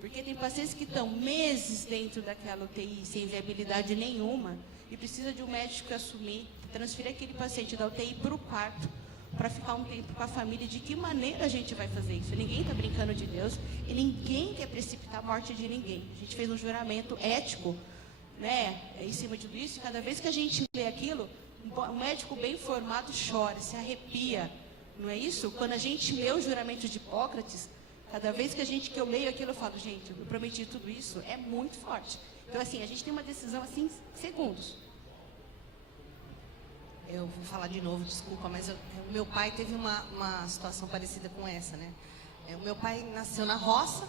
porque tem pacientes que estão meses dentro daquela UTI, sem viabilidade nenhuma, e precisa de um médico assumir, transferir aquele paciente da UTI para o quarto, para ficar um tempo com a família. De que maneira a gente vai fazer isso? Ninguém está brincando de Deus, e ninguém quer precipitar a morte de ninguém. A gente fez um juramento ético, né, em cima de tudo isso, e cada vez que a gente lê aquilo, um médico bem formado chora, se arrepia. Não é isso? Quando a gente lê o juramento de Hipócrates, Cada vez que eu leio aquilo, eu falo, gente, eu prometi tudo isso, é muito forte. Então, assim, a gente tem uma decisão, assim, segundos. Eu vou falar de novo, desculpa, mas o meu pai teve uma situação parecida com essa, né? O meu pai nasceu na roça,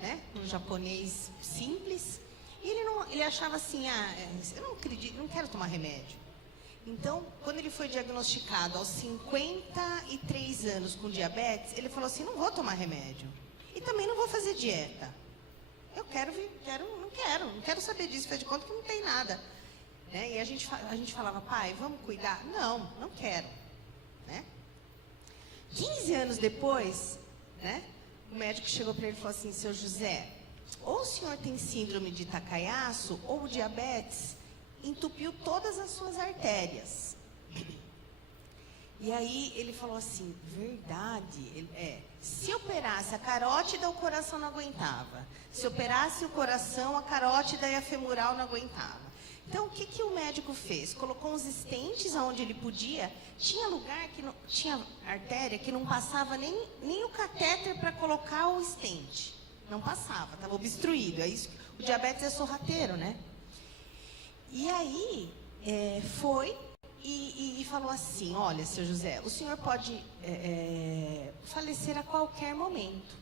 né? Um japonês simples. E ele achava assim, eu não acredito, não quero tomar remédio. Então, quando ele foi diagnosticado aos 53 anos com diabetes, ele falou assim, não vou tomar remédio. E também não vou fazer dieta. Eu não quero saber disso, faz de conta que não tem nada. Né? E a gente falava, pai, vamos cuidar? Não quero. Né? 15 anos depois, né, o médico chegou para ele e falou assim, seu José, ou o senhor tem síndrome de Takayasu, ou o diabetes entupiu todas as suas artérias. E aí ele falou assim, verdade, se operasse a carótida, o coração não aguentava. Se operasse o coração, a carótida e a femoral não aguentava. Então, o que o médico fez? Colocou uns estentes onde ele podia. Tinha lugar que não tinha artéria que não passava nem o catéter para colocar o estente. Não passava, estava obstruído. É isso, o diabetes é sorrateiro, né? E aí, foi e falou assim, olha, seu José, o senhor pode falecer a qualquer momento.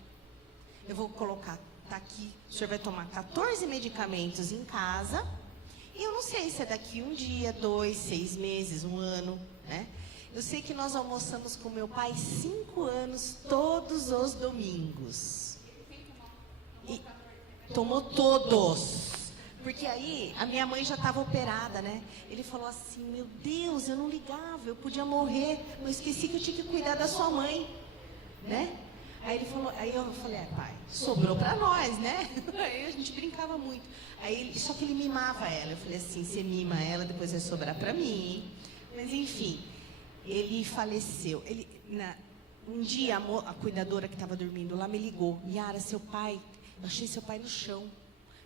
Eu vou colocar, tá aqui, o senhor vai tomar 14 medicamentos em casa. E eu não sei se é daqui um dia, 2, 6 meses, 1 ano, né? Eu sei que nós almoçamos com meu pai 5 anos, todos os domingos. E tomou todos. Porque aí, a minha mãe já estava operada, né? Ele falou assim, meu Deus, eu não ligava, eu podia morrer, eu esqueci que eu tinha que cuidar da sua mãe, né? Aí eu falei, pai, sobrou para nós, né? Aí a gente brincava muito. Só que ele mimava ela. Eu falei assim, você mima ela, depois vai sobrar para mim. Mas enfim, ele faleceu. Um dia a cuidadora que estava dormindo lá me ligou. Yara, eu achei seu pai no chão.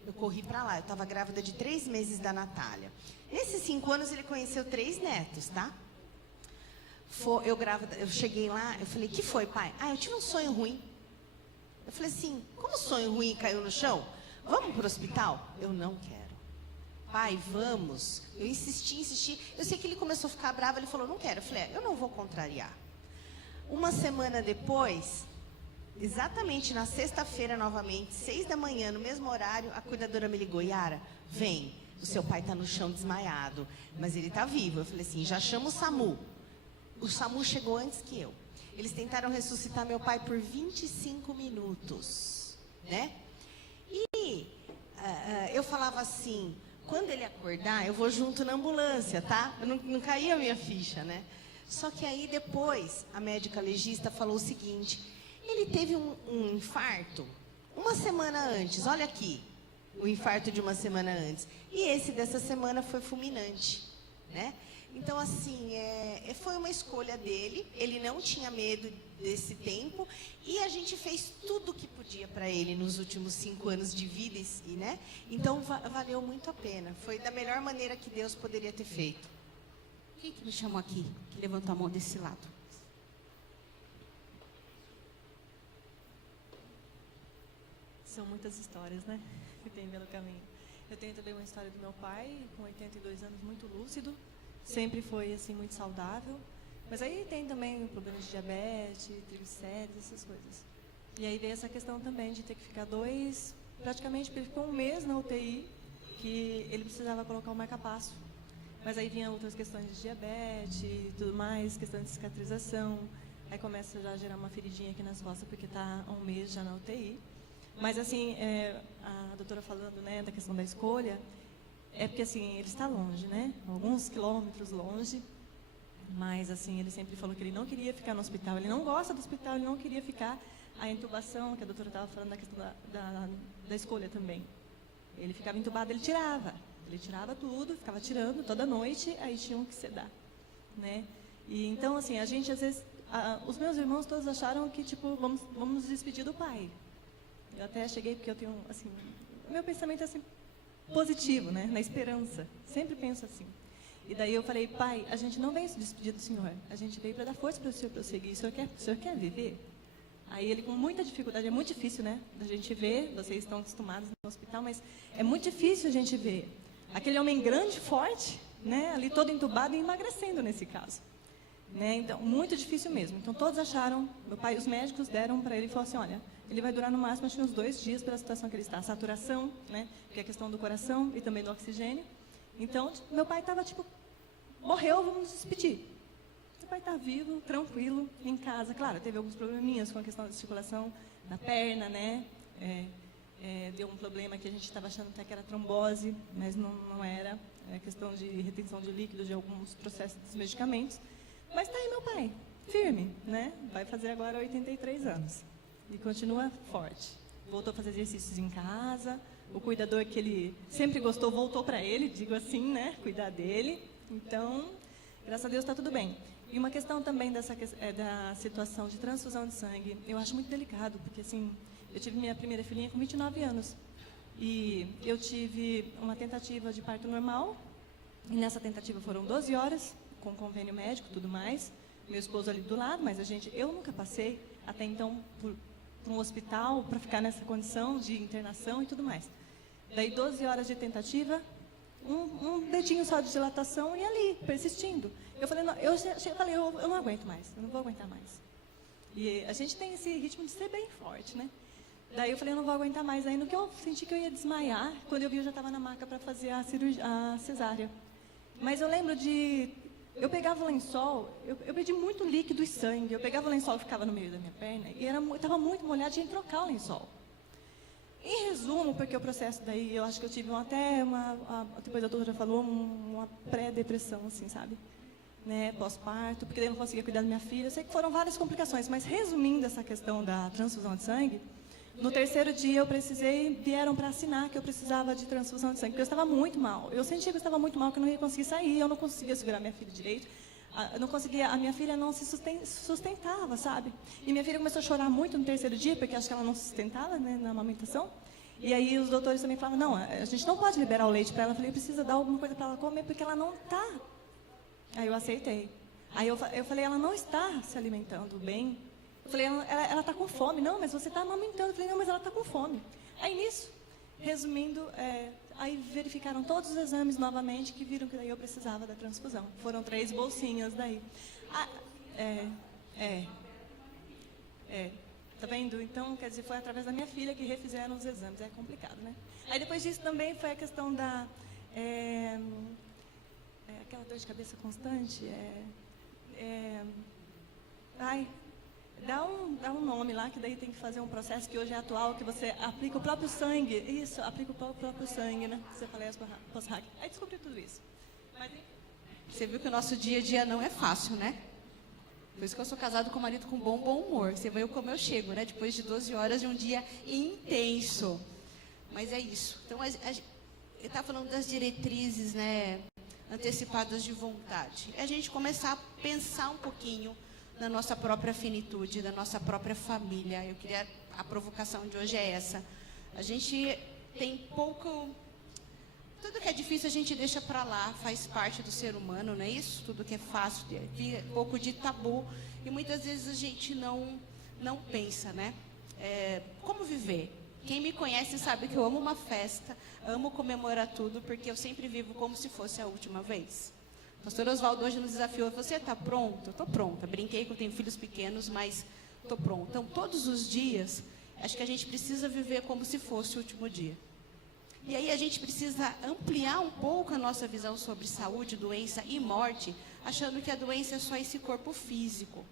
Eu corri para lá, eu estava grávida de 3 meses da Natália. Nesses 5 anos ele conheceu 3 netos, tá? Eu cheguei lá, eu falei, que foi, pai? Eu tive um sonho ruim. Eu falei assim, como sonho ruim caiu no chão? Vamos para o hospital? Eu não quero. Pai, vamos. Eu insisti. Eu sei que ele começou a ficar bravo, ele falou, não quero. Eu falei, eu não vou contrariar. Uma semana depois, exatamente na sexta-feira novamente, 6 da manhã, no mesmo horário, a cuidadora me ligou, Yara, vem, o seu pai está no chão desmaiado, mas ele está vivo. Eu falei assim, já chama o SAMU. O SAMU chegou antes que eu. Eles tentaram ressuscitar meu pai por 25 minutos, né? E eu falava assim, quando ele acordar, eu vou junto na ambulância, tá? Eu não caía a minha ficha, né? Só que aí depois, a médica legista falou o seguinte, ele teve um infarto 1 semana antes, olha aqui, o infarto de 1 semana antes. E esse dessa semana foi fulminante, né? Então, assim, foi uma escolha dele, ele não tinha medo desse tempo, e a gente fez tudo o que podia para ele nos últimos 5 anos de vida, né? Então, valeu muito a pena, foi da melhor maneira que Deus poderia ter feito. Quem que me chamou aqui, que levantou a mão desse lado? São muitas histórias, né, que tem pelo caminho. Eu tenho também uma história do meu pai, com 82 anos, muito lúcido. Sempre foi, assim, muito saudável. Mas aí tem também problemas de diabetes, triglicérides, essas coisas. E aí veio essa questão também de ter que ficar praticamente ele ficou 1 mês na UTI, que ele precisava colocar o marca-passo. Mas aí vinha outras questões de diabetes e tudo mais, questão de cicatrização. Aí começa já a gerar uma feridinha aqui nas costas, porque está há 1 mês já na UTI. Mas, assim, a doutora falando, né, da questão da escolha, é porque, assim, ele está longe, né? Alguns quilômetros longe. Mas, assim, ele sempre falou que ele não queria ficar no hospital. Ele não gosta do hospital, ele não queria ficar. A intubação, que a doutora estava falando da questão da escolha também. Ele ficava entubado, ele tirava tudo, ficava tirando toda noite, aí tinham que sedar, né? E então, assim, a gente, às vezes, os meus irmãos todos acharam que, tipo, vamos nos despedir do pai. Eu até cheguei, porque eu tenho, assim, o meu pensamento é, assim, positivo, né? Na esperança. Sempre penso assim. E daí eu falei, pai, a gente não veio se despedir do senhor. A gente veio para dar força para o senhor prosseguir. O senhor quer viver? Aí ele com muita dificuldade, é muito difícil, né? A gente ver, vocês estão acostumados no hospital, mas é muito difícil a gente ver aquele homem grande, forte, né? Ali todo entubado e emagrecendo nesse caso. Né? Então, muito difícil mesmo. Então, todos acharam, meu pai, os médicos deram para ele e falaram assim, olha, ele vai durar no máximo, acho que uns 2 dias pela situação que ele está. A saturação, né? Que é a questão do coração e também do oxigênio. Então, meu pai estava tipo, morreu, vamos nos despedir. Meu pai está vivo, tranquilo, em casa. Claro, teve alguns probleminhas com a questão da circulação na perna, né? Deu um problema que a gente estava achando até que era trombose, mas não era. É questão de retenção de líquidos, de alguns processos dos medicamentos. Mas está aí meu pai, firme, né? Vai fazer agora 83 anos. E continua forte. Voltou a fazer exercícios em casa. O cuidador que ele sempre gostou voltou para ele, digo assim, né? Cuidar dele. Então, graças a Deus está tudo bem. E uma questão também da situação de transfusão de sangue, eu acho muito delicado, porque assim, eu tive minha primeira filhinha com 29 anos. E eu tive uma tentativa de parto normal, e nessa tentativa foram 12 horas, com convênio médico e tudo mais. Meu esposo ali do lado, mas eu nunca passei até então por um hospital para ficar nessa condição de internação e tudo mais. Daí 12 horas de tentativa, um dedinho só de dilatação e ali, persistindo. Eu falei, eu não aguento mais, eu não vou aguentar mais. E a gente tem esse ritmo de ser bem forte, né? Daí eu falei, eu não vou aguentar mais. Aí no que eu senti que eu ia desmaiar, quando eu vi, eu já estava na maca para fazer a cesárea. Mas eu lembro eu pegava o lençol, eu perdi muito líquido e sangue. Eu pegava o lençol que ficava no meio da minha perna e estava muito molhado, tinha que trocar o lençol. Em resumo, porque o processo daí, eu acho que eu tive depois a doutora falou, uma pré-depressão, assim, sabe? Né, pós-parto, porque daí eu não conseguia cuidar da minha filha. Eu sei que foram várias complicações, mas resumindo essa questão da transfusão de sangue, no 3º dia vieram para assinar que eu precisava de transfusão de sangue, porque eu estava muito mal. Eu sentia que eu estava muito mal, que eu não ia conseguir sair, eu não conseguia segurar minha filha direito. A minha filha não se sustentava, sabe? E minha filha começou a chorar muito no 3º dia, porque acho que ela não se sustentava, né, na amamentação. E aí os doutores também falavam, não, a gente não pode liberar o leite para ela. Eu falei, precisa dar alguma coisa para ela comer, porque ela não está. Aí eu aceitei. Aí eu falei, ela não está se alimentando bem. Eu falei, ela está com fome. Não, mas você está amamentando. Eu falei, não, mas ela está com fome. Aí nisso, resumindo, aí verificaram todos os exames novamente, que viram que daí eu precisava da transfusão. Foram 3 bolsinhas daí. Tá vendo? Então, quer dizer, foi através da minha filha que refizeram os exames. É complicado, né? Aí depois disso também foi a questão da... aquela dor de cabeça constante. Dá um nome lá, que daí tem que fazer um processo que hoje é atual, que você aplica o próprio sangue. Isso, aplica o próprio sangue, né? Você fala pós-hack. Aí descobri tudo isso. Mas, você viu que o nosso dia a dia não é fácil, né? Por isso que eu sou casado com um marido com bom humor. Você viu como eu chego, né? Depois de 12 horas de um dia intenso. Mas é isso. Então, eu estava falando das diretrizes, né, antecipadas de vontade. É a gente começar a pensar um pouquinho na nossa própria finitude, da nossa própria família. A provocação de hoje é essa. A gente tem pouco... Tudo que é difícil a gente deixa para lá, faz parte do ser humano, não é isso? Tudo que é fácil, tem pouco de tabu. E muitas vezes a gente não pensa, né? Como viver? Quem me conhece sabe que eu amo uma festa, amo comemorar tudo, porque eu sempre vivo como se fosse a última vez. O pastor Oswaldo hoje nos desafiou, você está pronto? Eu estou pronta. Brinquei que eu tenho filhos pequenos, mas estou pronta. Então, todos os dias, acho que a gente precisa viver como se fosse o último dia. E aí a gente precisa ampliar um pouco a nossa visão sobre saúde, doença e morte, achando que a doença é só esse corpo físico.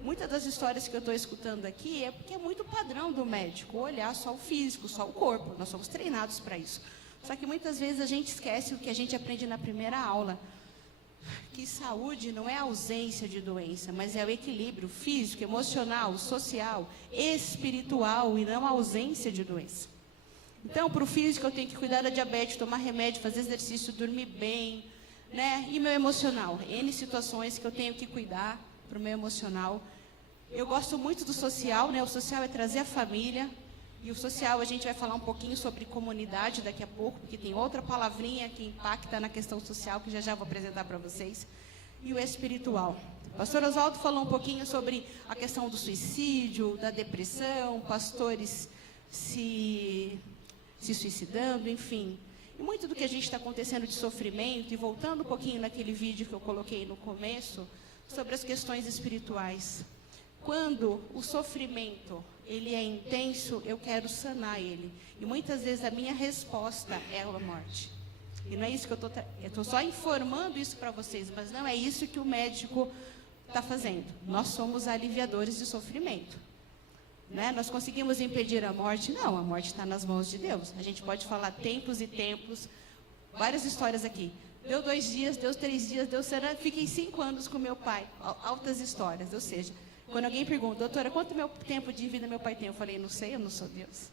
Muitas das histórias que eu estou escutando aqui é porque é muito padrão do médico olhar só o físico, só o corpo. Nós somos treinados para isso. Só que muitas vezes a gente esquece o que a gente aprende na primeira aula, que saúde não é a ausência de doença, mas é o equilíbrio físico, emocional, social, espiritual e não a ausência de doença. Então, para o físico eu tenho que cuidar da diabetes, tomar remédio, fazer exercício, dormir bem, né? E meu emocional, N situações que eu tenho que cuidar para o meu emocional. Eu gosto muito do social, né? O social é trazer a família. E o social, a gente vai falar um pouquinho sobre comunidade daqui a pouco, porque tem outra palavrinha que impacta na questão social, que já vou apresentar para vocês. e o espiritual. O pastor Oswaldo falou um pouquinho sobre a questão do suicídio, da depressão, pastores se suicidando, enfim. E muito do que a gente está acontecendo de sofrimento, e voltando um pouquinho naquele vídeo que eu coloquei no começo, sobre as questões espirituais. Quando o sofrimento ele é intenso, eu quero sanar ele. E muitas vezes a minha resposta é a morte. E não é isso que eu estou só informando isso para vocês, mas não é isso que o médico está fazendo. Nós somos aliviadores de sofrimento. Né? Nós conseguimos impedir a morte? Não, a morte está nas mãos de Deus. A gente pode falar tempos e tempos, várias histórias aqui. Deu 2 dias, deu 3 dias, deu será. Fiquei 5 anos com meu pai. Altas histórias. Ou seja, quando alguém pergunta, doutora, quanto tempo de vida meu pai tem? Eu falei, não sei, eu não sou Deus.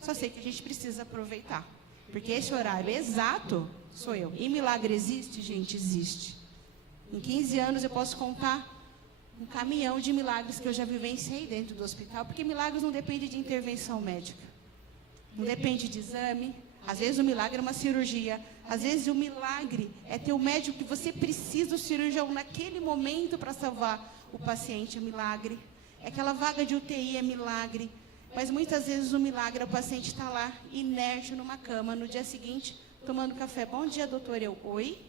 Só sei que a gente precisa aproveitar. Porque esse horário exato sou eu. E milagre existe? Gente, existe. Em 15 anos eu posso contar um caminhão de milagres que eu já vivenciei dentro do hospital, porque milagres não dependem de intervenção médica. Não depende de exame. Às vezes o milagre é uma cirurgia. Às vezes o milagre é ter o médico que você precisa, o cirurgião, naquele momento para salvar o paciente, é milagre. É aquela vaga de UTI, é milagre. Mas muitas vezes o milagre, o paciente está lá, inerte numa cama, no dia seguinte, tomando café. Bom dia, doutor. Eu, oi?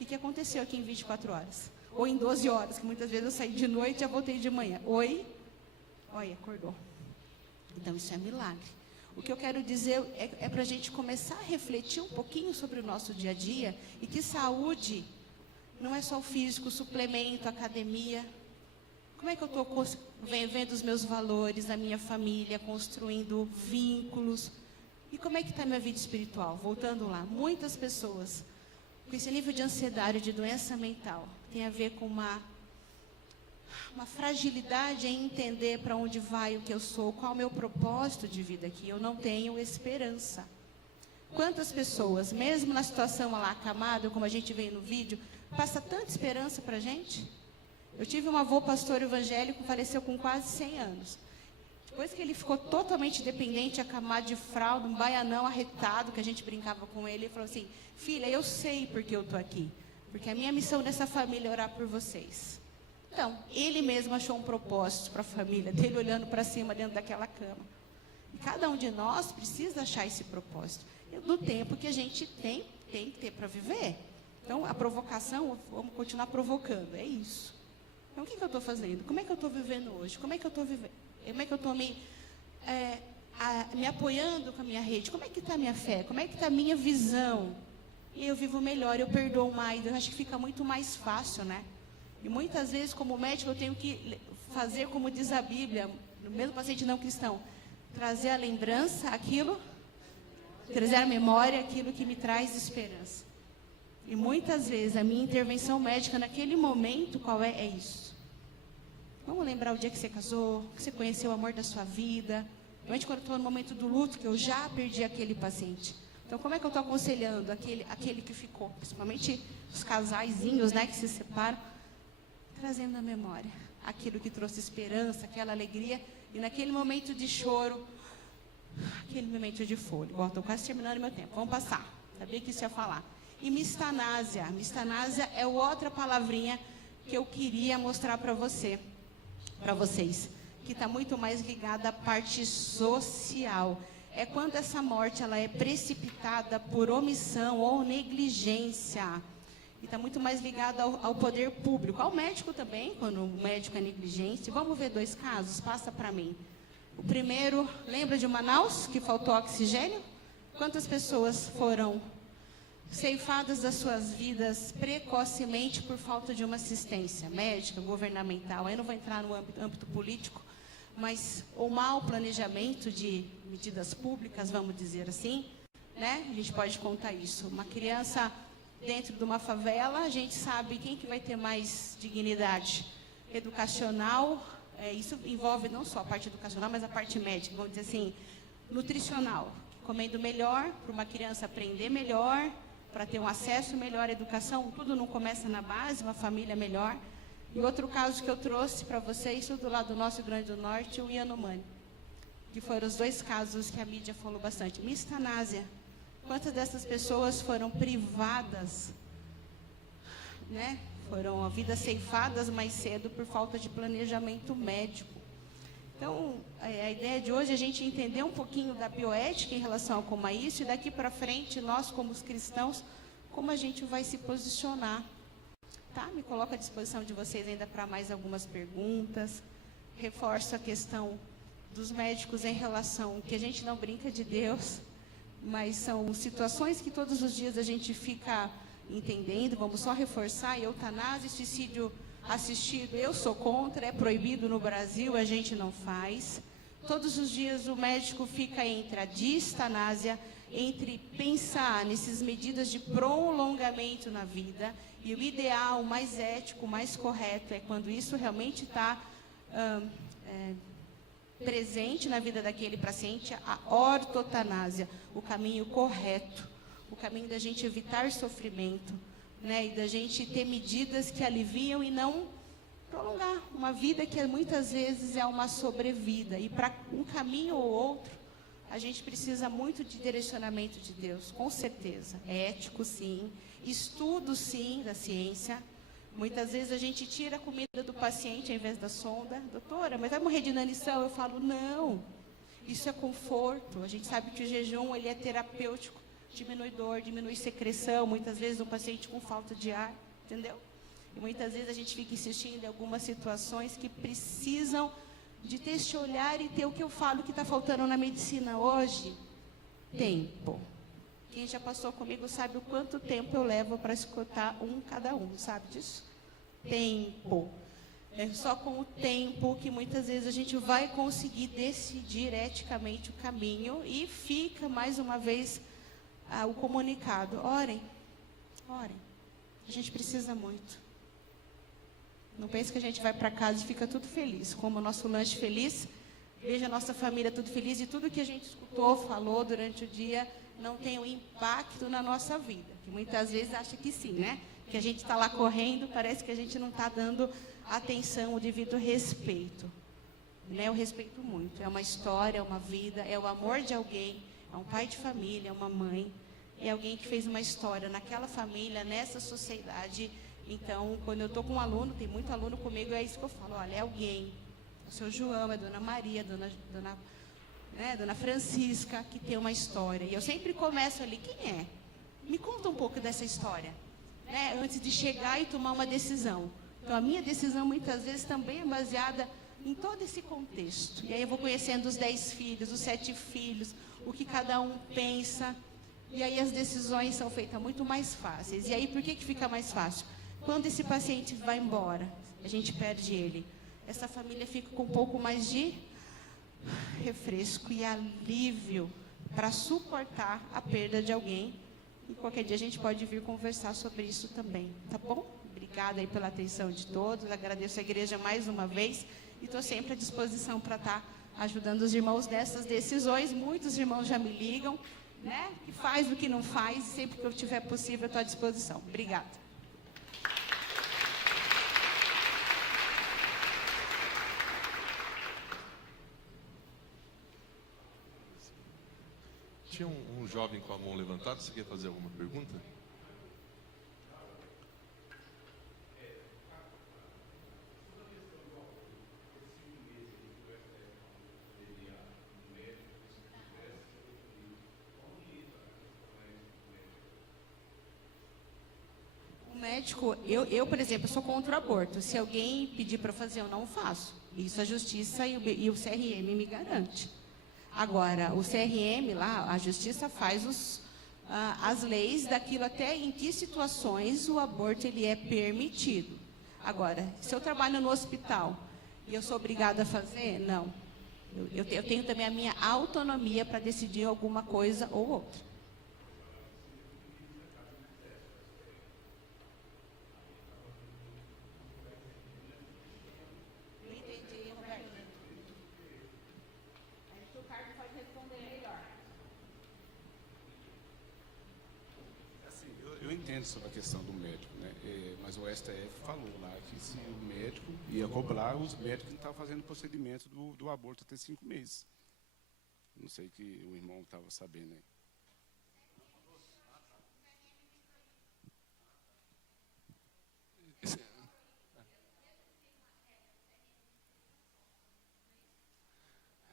O que aconteceu aqui em 24 horas? Ou em 12 horas, que muitas vezes eu saí de noite e já voltei de manhã. Oi? Olha, acordou. Então, isso é milagre. O que eu quero dizer é para a gente começar a refletir um pouquinho sobre o nosso dia a dia, e que saúde não é só o físico, suplemento, academia. Como é que eu estou vendo os meus valores, a minha família, construindo vínculos? E como é que está a minha vida espiritual? Voltando lá, muitas pessoas com esse nível de ansiedade, de doença mental, tem a ver com uma fragilidade em entender para onde vai, o que eu sou, qual é o meu propósito de vida aqui. Eu não tenho esperança. Quantas pessoas, mesmo na situação lá acamada, como a gente vê no vídeo, passa tanta esperança para a gente? Eu tive um avô pastor evangélico, faleceu com quase 100 anos. Depois que ele ficou totalmente dependente, acamado de fralda, um baianão arretado, que a gente brincava com ele, ele falou assim, filha, eu sei porque eu estou aqui. Porque a minha missão dessa família é orar por vocês. Então, ele mesmo achou um propósito para a família dele, olhando para cima dentro daquela cama. E cada um de nós precisa achar esse propósito. Do tempo que a gente tem que ter para viver. Então, a provocação, vamos continuar provocando, é isso. Então, o que eu estou fazendo? Como é que eu estou vivendo hoje? Como é que eu estou vivendo? Como é que eu estou me apoiando com a minha rede? Como é que está a minha fé? Como é que está a minha visão? E eu vivo melhor, eu perdoo mais. Eu acho que fica muito mais fácil, né? E muitas vezes, como médico, eu tenho que fazer como diz a Bíblia, no mesmo paciente não cristão, trazer a lembrança, trazer à memória aquilo que me traz esperança. E muitas vezes a minha intervenção médica naquele momento, qual é? É isso. Vamos lembrar o dia que você casou, que você conheceu o amor da sua vida. Realmente quando eu estou no momento do luto, que eu já perdi aquele paciente. Então, como é que eu estou aconselhando aquele que ficou? Principalmente os casaizinhos, né, que se separam. Trazendo à memória aquilo que trouxe esperança, aquela alegria. E naquele momento de choro, aquele momento de fôlego. Estou quase terminando meu tempo. Vamos passar. Sabia que isso ia falar. E mistanásia. Mistanásia é outra palavrinha que eu queria mostrar para vocês. Que está muito mais ligada à parte social. É quando essa morte ela é precipitada por omissão ou negligência. E está muito mais ligada ao poder público. Ao médico também, quando o médico é negligente. Vamos ver 2 casos? Passa para mim. O primeiro, lembra de Manaus, que faltou oxigênio? Quantas pessoas foram ceifadas das suas vidas precocemente por falta de uma assistência médica, governamental? Aí não vou entrar no âmbito político, mas o mau planejamento de medidas públicas, vamos dizer assim, né? A gente pode contar isso. Uma criança dentro de uma favela, a gente sabe quem que vai ter mais dignidade educacional. Isso envolve não só a parte educacional, mas a parte médica, vamos dizer assim, nutricional. Comendo melhor, para uma criança aprender melhor, para ter um acesso melhor à educação, tudo não começa na base, uma família melhor. E outro caso que eu trouxe para vocês, do lado do nosso Rio Grande do Norte, o Yanomami, que foram os 2 casos que a mídia falou bastante. Mistanásia. Quantas dessas pessoas foram privadas, né? Foram vidas ceifadas mais cedo por falta de planejamento médico. Então, a ideia de hoje é a gente entender um pouquinho da bioética em relação a como é isso, e daqui para frente, nós como os cristãos, como a gente vai se posicionar. Tá? Me coloco à disposição de vocês ainda para mais algumas perguntas. Reforço a questão dos médicos em relação, que a gente não brinca de Deus, mas são situações que todos os dias a gente fica entendendo. Vamos só reforçar: eutanásia, suicídio assistido, eu sou contra, é proibido no Brasil, a gente não faz. Todos os dias o médico fica entre a distanásia, entre pensar nessas medidas de prolongamento na vida, e o ideal, o mais ético, o mais correto, é quando isso realmente está presente na vida daquele paciente, a ortotanásia, o caminho correto, o caminho da gente evitar sofrimento, né, e da gente ter medidas que aliviam e não prolongar uma vida que muitas vezes é uma sobrevida. E para um caminho ou outro, a gente precisa muito de direcionamento de Deus, com certeza. É ético, sim. Estudo, sim, da ciência. Muitas vezes a gente tira a comida do paciente ao invés da sonda. Doutora, mas vai morrer de inanição? Eu falo, não. Isso é conforto. A gente sabe que o jejum ele é terapêutico. Diminui dor, diminui secreção, muitas vezes um paciente com falta de ar, entendeu? E muitas vezes a gente fica insistindo em algumas situações que precisam de ter esse olhar e ter o que eu falo que está faltando na medicina hoje: tempo. Quem já passou comigo sabe o quanto tempo eu levo para escutar cada um, sabe disso? Tempo. É só com o tempo que muitas vezes a gente vai conseguir decidir eticamente o caminho, e fica mais uma vez o comunicado: orem, orem. A gente precisa muito. Não pense que a gente vai para casa e fica tudo feliz. Como o nosso lanche feliz, veja a nossa família tudo feliz, e tudo que a gente escutou, falou durante o dia, não tem um impacto na nossa vida. Que muitas vezes acha que sim, né? Que a gente está lá correndo, parece que a gente não está dando atenção, o devido respeito. Né? Eu respeito muito. É uma história, é uma vida, é o amor de alguém. É um pai de família, é uma mãe, é alguém que fez uma história naquela família, nessa sociedade. Então, quando eu estou com um aluno, tem muito aluno comigo, é isso que eu falo: olha, é alguém. O seu João, é Dona Maria, Dona Francisca, que tem uma história. E eu sempre começo ali: quem é? Me conta um pouco dessa história, né? Antes de chegar e tomar uma decisão. Então, a minha decisão, muitas vezes, também é baseada em todo esse contexto. E aí eu vou conhecendo os 10 filhos, os 7 filhos, o que cada um pensa, e aí as decisões são feitas muito mais fáceis. E aí, por que fica mais fácil? Quando esse paciente vai embora, a gente perde ele, essa família fica com um pouco mais de refresco e alívio para suportar a perda de alguém. E qualquer dia a gente pode vir conversar sobre isso também, tá bom? Obrigada aí pela atenção de todos, agradeço a igreja mais uma vez, e estou sempre à disposição para estar ajudando os irmãos nessas decisões. Muitos irmãos já me ligam, né? Que faz o que não faz, e sempre que eu tiver possível, eu estou à disposição. Obrigada. Tinha um jovem com a mão levantada, você quer fazer alguma pergunta? Médico, eu, por exemplo, sou contra o aborto. Se alguém pedir para fazer, eu não faço. Isso a Justiça e o CRM me garante. Agora, o CRM lá, a Justiça faz as leis daquilo, até em que situações o aborto ele é permitido. Agora, se eu trabalho no hospital e eu sou obrigada a fazer, não. Eu tenho também a minha autonomia para decidir alguma coisa ou outra. Eu entendo sobre a questão do médico, né? Mas o STF falou lá que se o médico ia cobrar os médicos que estavam fazendo o procedimento do aborto até 5 meses. Não sei que o irmão estava sabendo aí.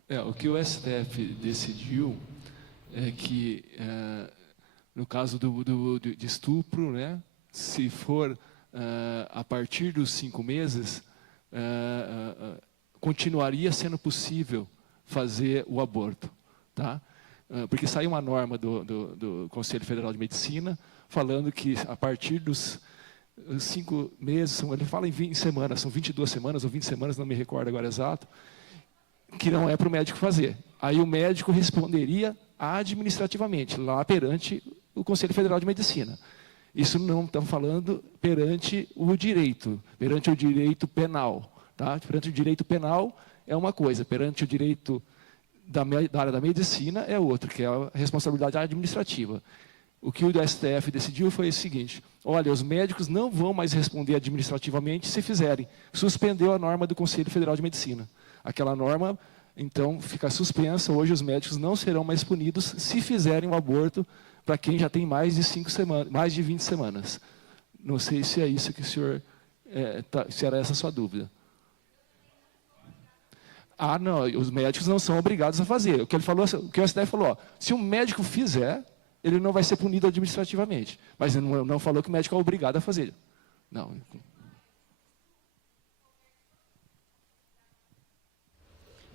O que o STF decidiu é que, no caso de estupro, né, se for a partir dos 5 meses, continuaria sendo possível fazer o aborto, tá? Porque saiu uma norma do Conselho Federal de Medicina falando que a partir dos 5 meses, ele fala em 20 semanas, são 22 semanas ou 20 semanas, não me recordo agora exato, que não é para o médico fazer. Aí o médico responderia administrativamente, lá perante o Conselho Federal de Medicina. Isso não estamos falando perante o direito penal. Tá? Perante o direito penal é uma coisa, perante o direito da área da medicina é outra, que é a responsabilidade administrativa. O que o STF decidiu foi o seguinte: olha, os médicos não vão mais responder administrativamente se fizerem. Suspendeu a norma do Conselho Federal de Medicina. Aquela norma, então, fica suspensa. Hoje os médicos não serão mais punidos se fizerem o aborto para quem já tem mais de 5 semanas, mais de 20 semanas. Não sei se é isso que o senhor, se era essa a sua dúvida. Não, os médicos não são obrigados a fazer. O que ele falou, o que o STF falou, se um médico fizer, ele não vai ser punido administrativamente. Mas ele não falou que o médico é obrigado a fazer. Não.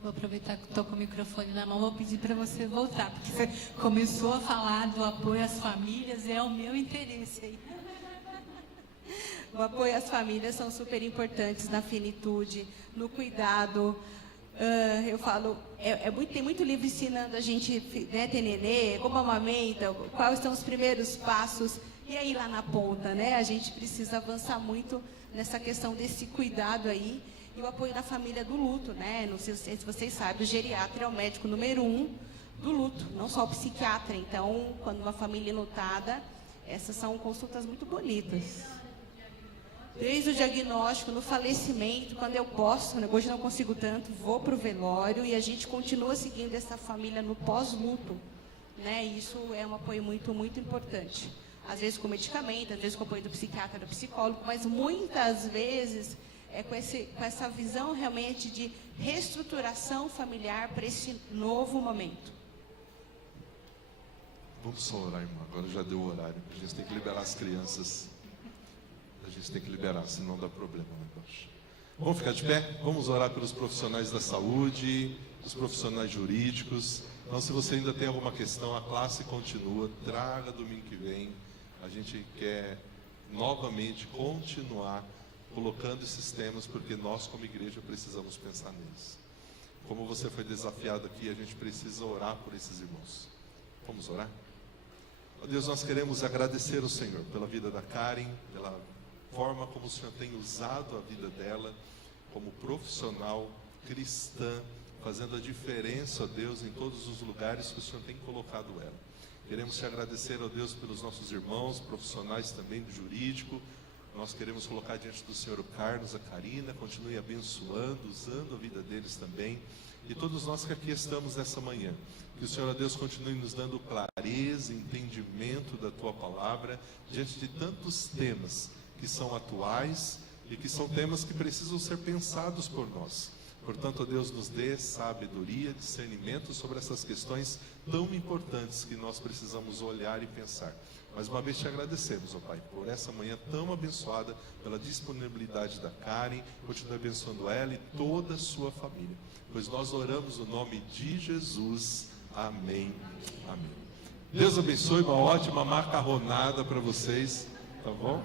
Vou aproveitar que estou com o microfone na mão, vou pedir para você voltar, porque você começou a falar do apoio às famílias, é o meu interesse aí. O apoio às famílias são super importantes na finitude, no cuidado. Eu falo, tem muito livro ensinando a gente, né, ter nenê, como amamenta, quais são os primeiros passos, e aí lá na ponta, né, a gente precisa avançar muito nessa questão desse cuidado aí, e o apoio da família do luto, né, não sei se vocês sabem, o geriatra é o médico número 1 do luto, não só o psiquiatra. Então, quando uma família é lutada, essas são consultas muito bonitas. Desde o diagnóstico, no falecimento, quando eu posso, né, hoje não consigo tanto, vou para o velório e a gente continua seguindo essa família no pós-luto, né? Isso é um apoio muito, muito importante. Às vezes com medicamento, às vezes com apoio do psiquiatra, do psicólogo, mas muitas vezes com essa visão realmente de reestruturação familiar para esse novo momento. Vamos só orar, irmã. Agora já deu o horário. A gente tem que liberar as crianças. A gente tem que liberar, senão dá problema lá embaixo. Vamos ficar de pé? Vamos orar pelos profissionais da saúde, os profissionais jurídicos. Então, se você ainda tem alguma questão, a classe continua. Traga domingo que vem. A gente quer novamente continuar colocando esses temas, porque nós, como igreja, precisamos pensar neles. Como você foi desafiado aqui, a gente precisa orar por esses irmãos. Vamos orar? Ó Deus, nós queremos agradecer ao Senhor pela vida da Karen, pela forma como o Senhor tem usado a vida dela como profissional cristã, fazendo a diferença, ó Deus, em todos os lugares que o Senhor tem colocado ela. Queremos te agradecer, ó Deus, pelos nossos irmãos, profissionais também do jurídico. Nós queremos colocar diante do Senhor o Carlos, a Karina, continue abençoando, usando a vida deles também. E todos nós que aqui estamos nessa manhã, que o Senhor, ó Deus, continue nos dando clareza, entendimento da Tua Palavra, diante de tantos temas que são atuais e que são temas que precisam ser pensados por nós. Portanto, ó Deus, nos dê sabedoria, discernimento sobre essas questões tão importantes que nós precisamos olhar e pensar. Mais uma vez te agradecemos, ó Pai, por essa manhã tão abençoada, pela disponibilidade da Karen. Continue abençoando ela e toda a sua família, pois nós oramos no nome de Jesus. Amém. Amém. Deus abençoe, uma ótima macarronada para vocês, tá bom?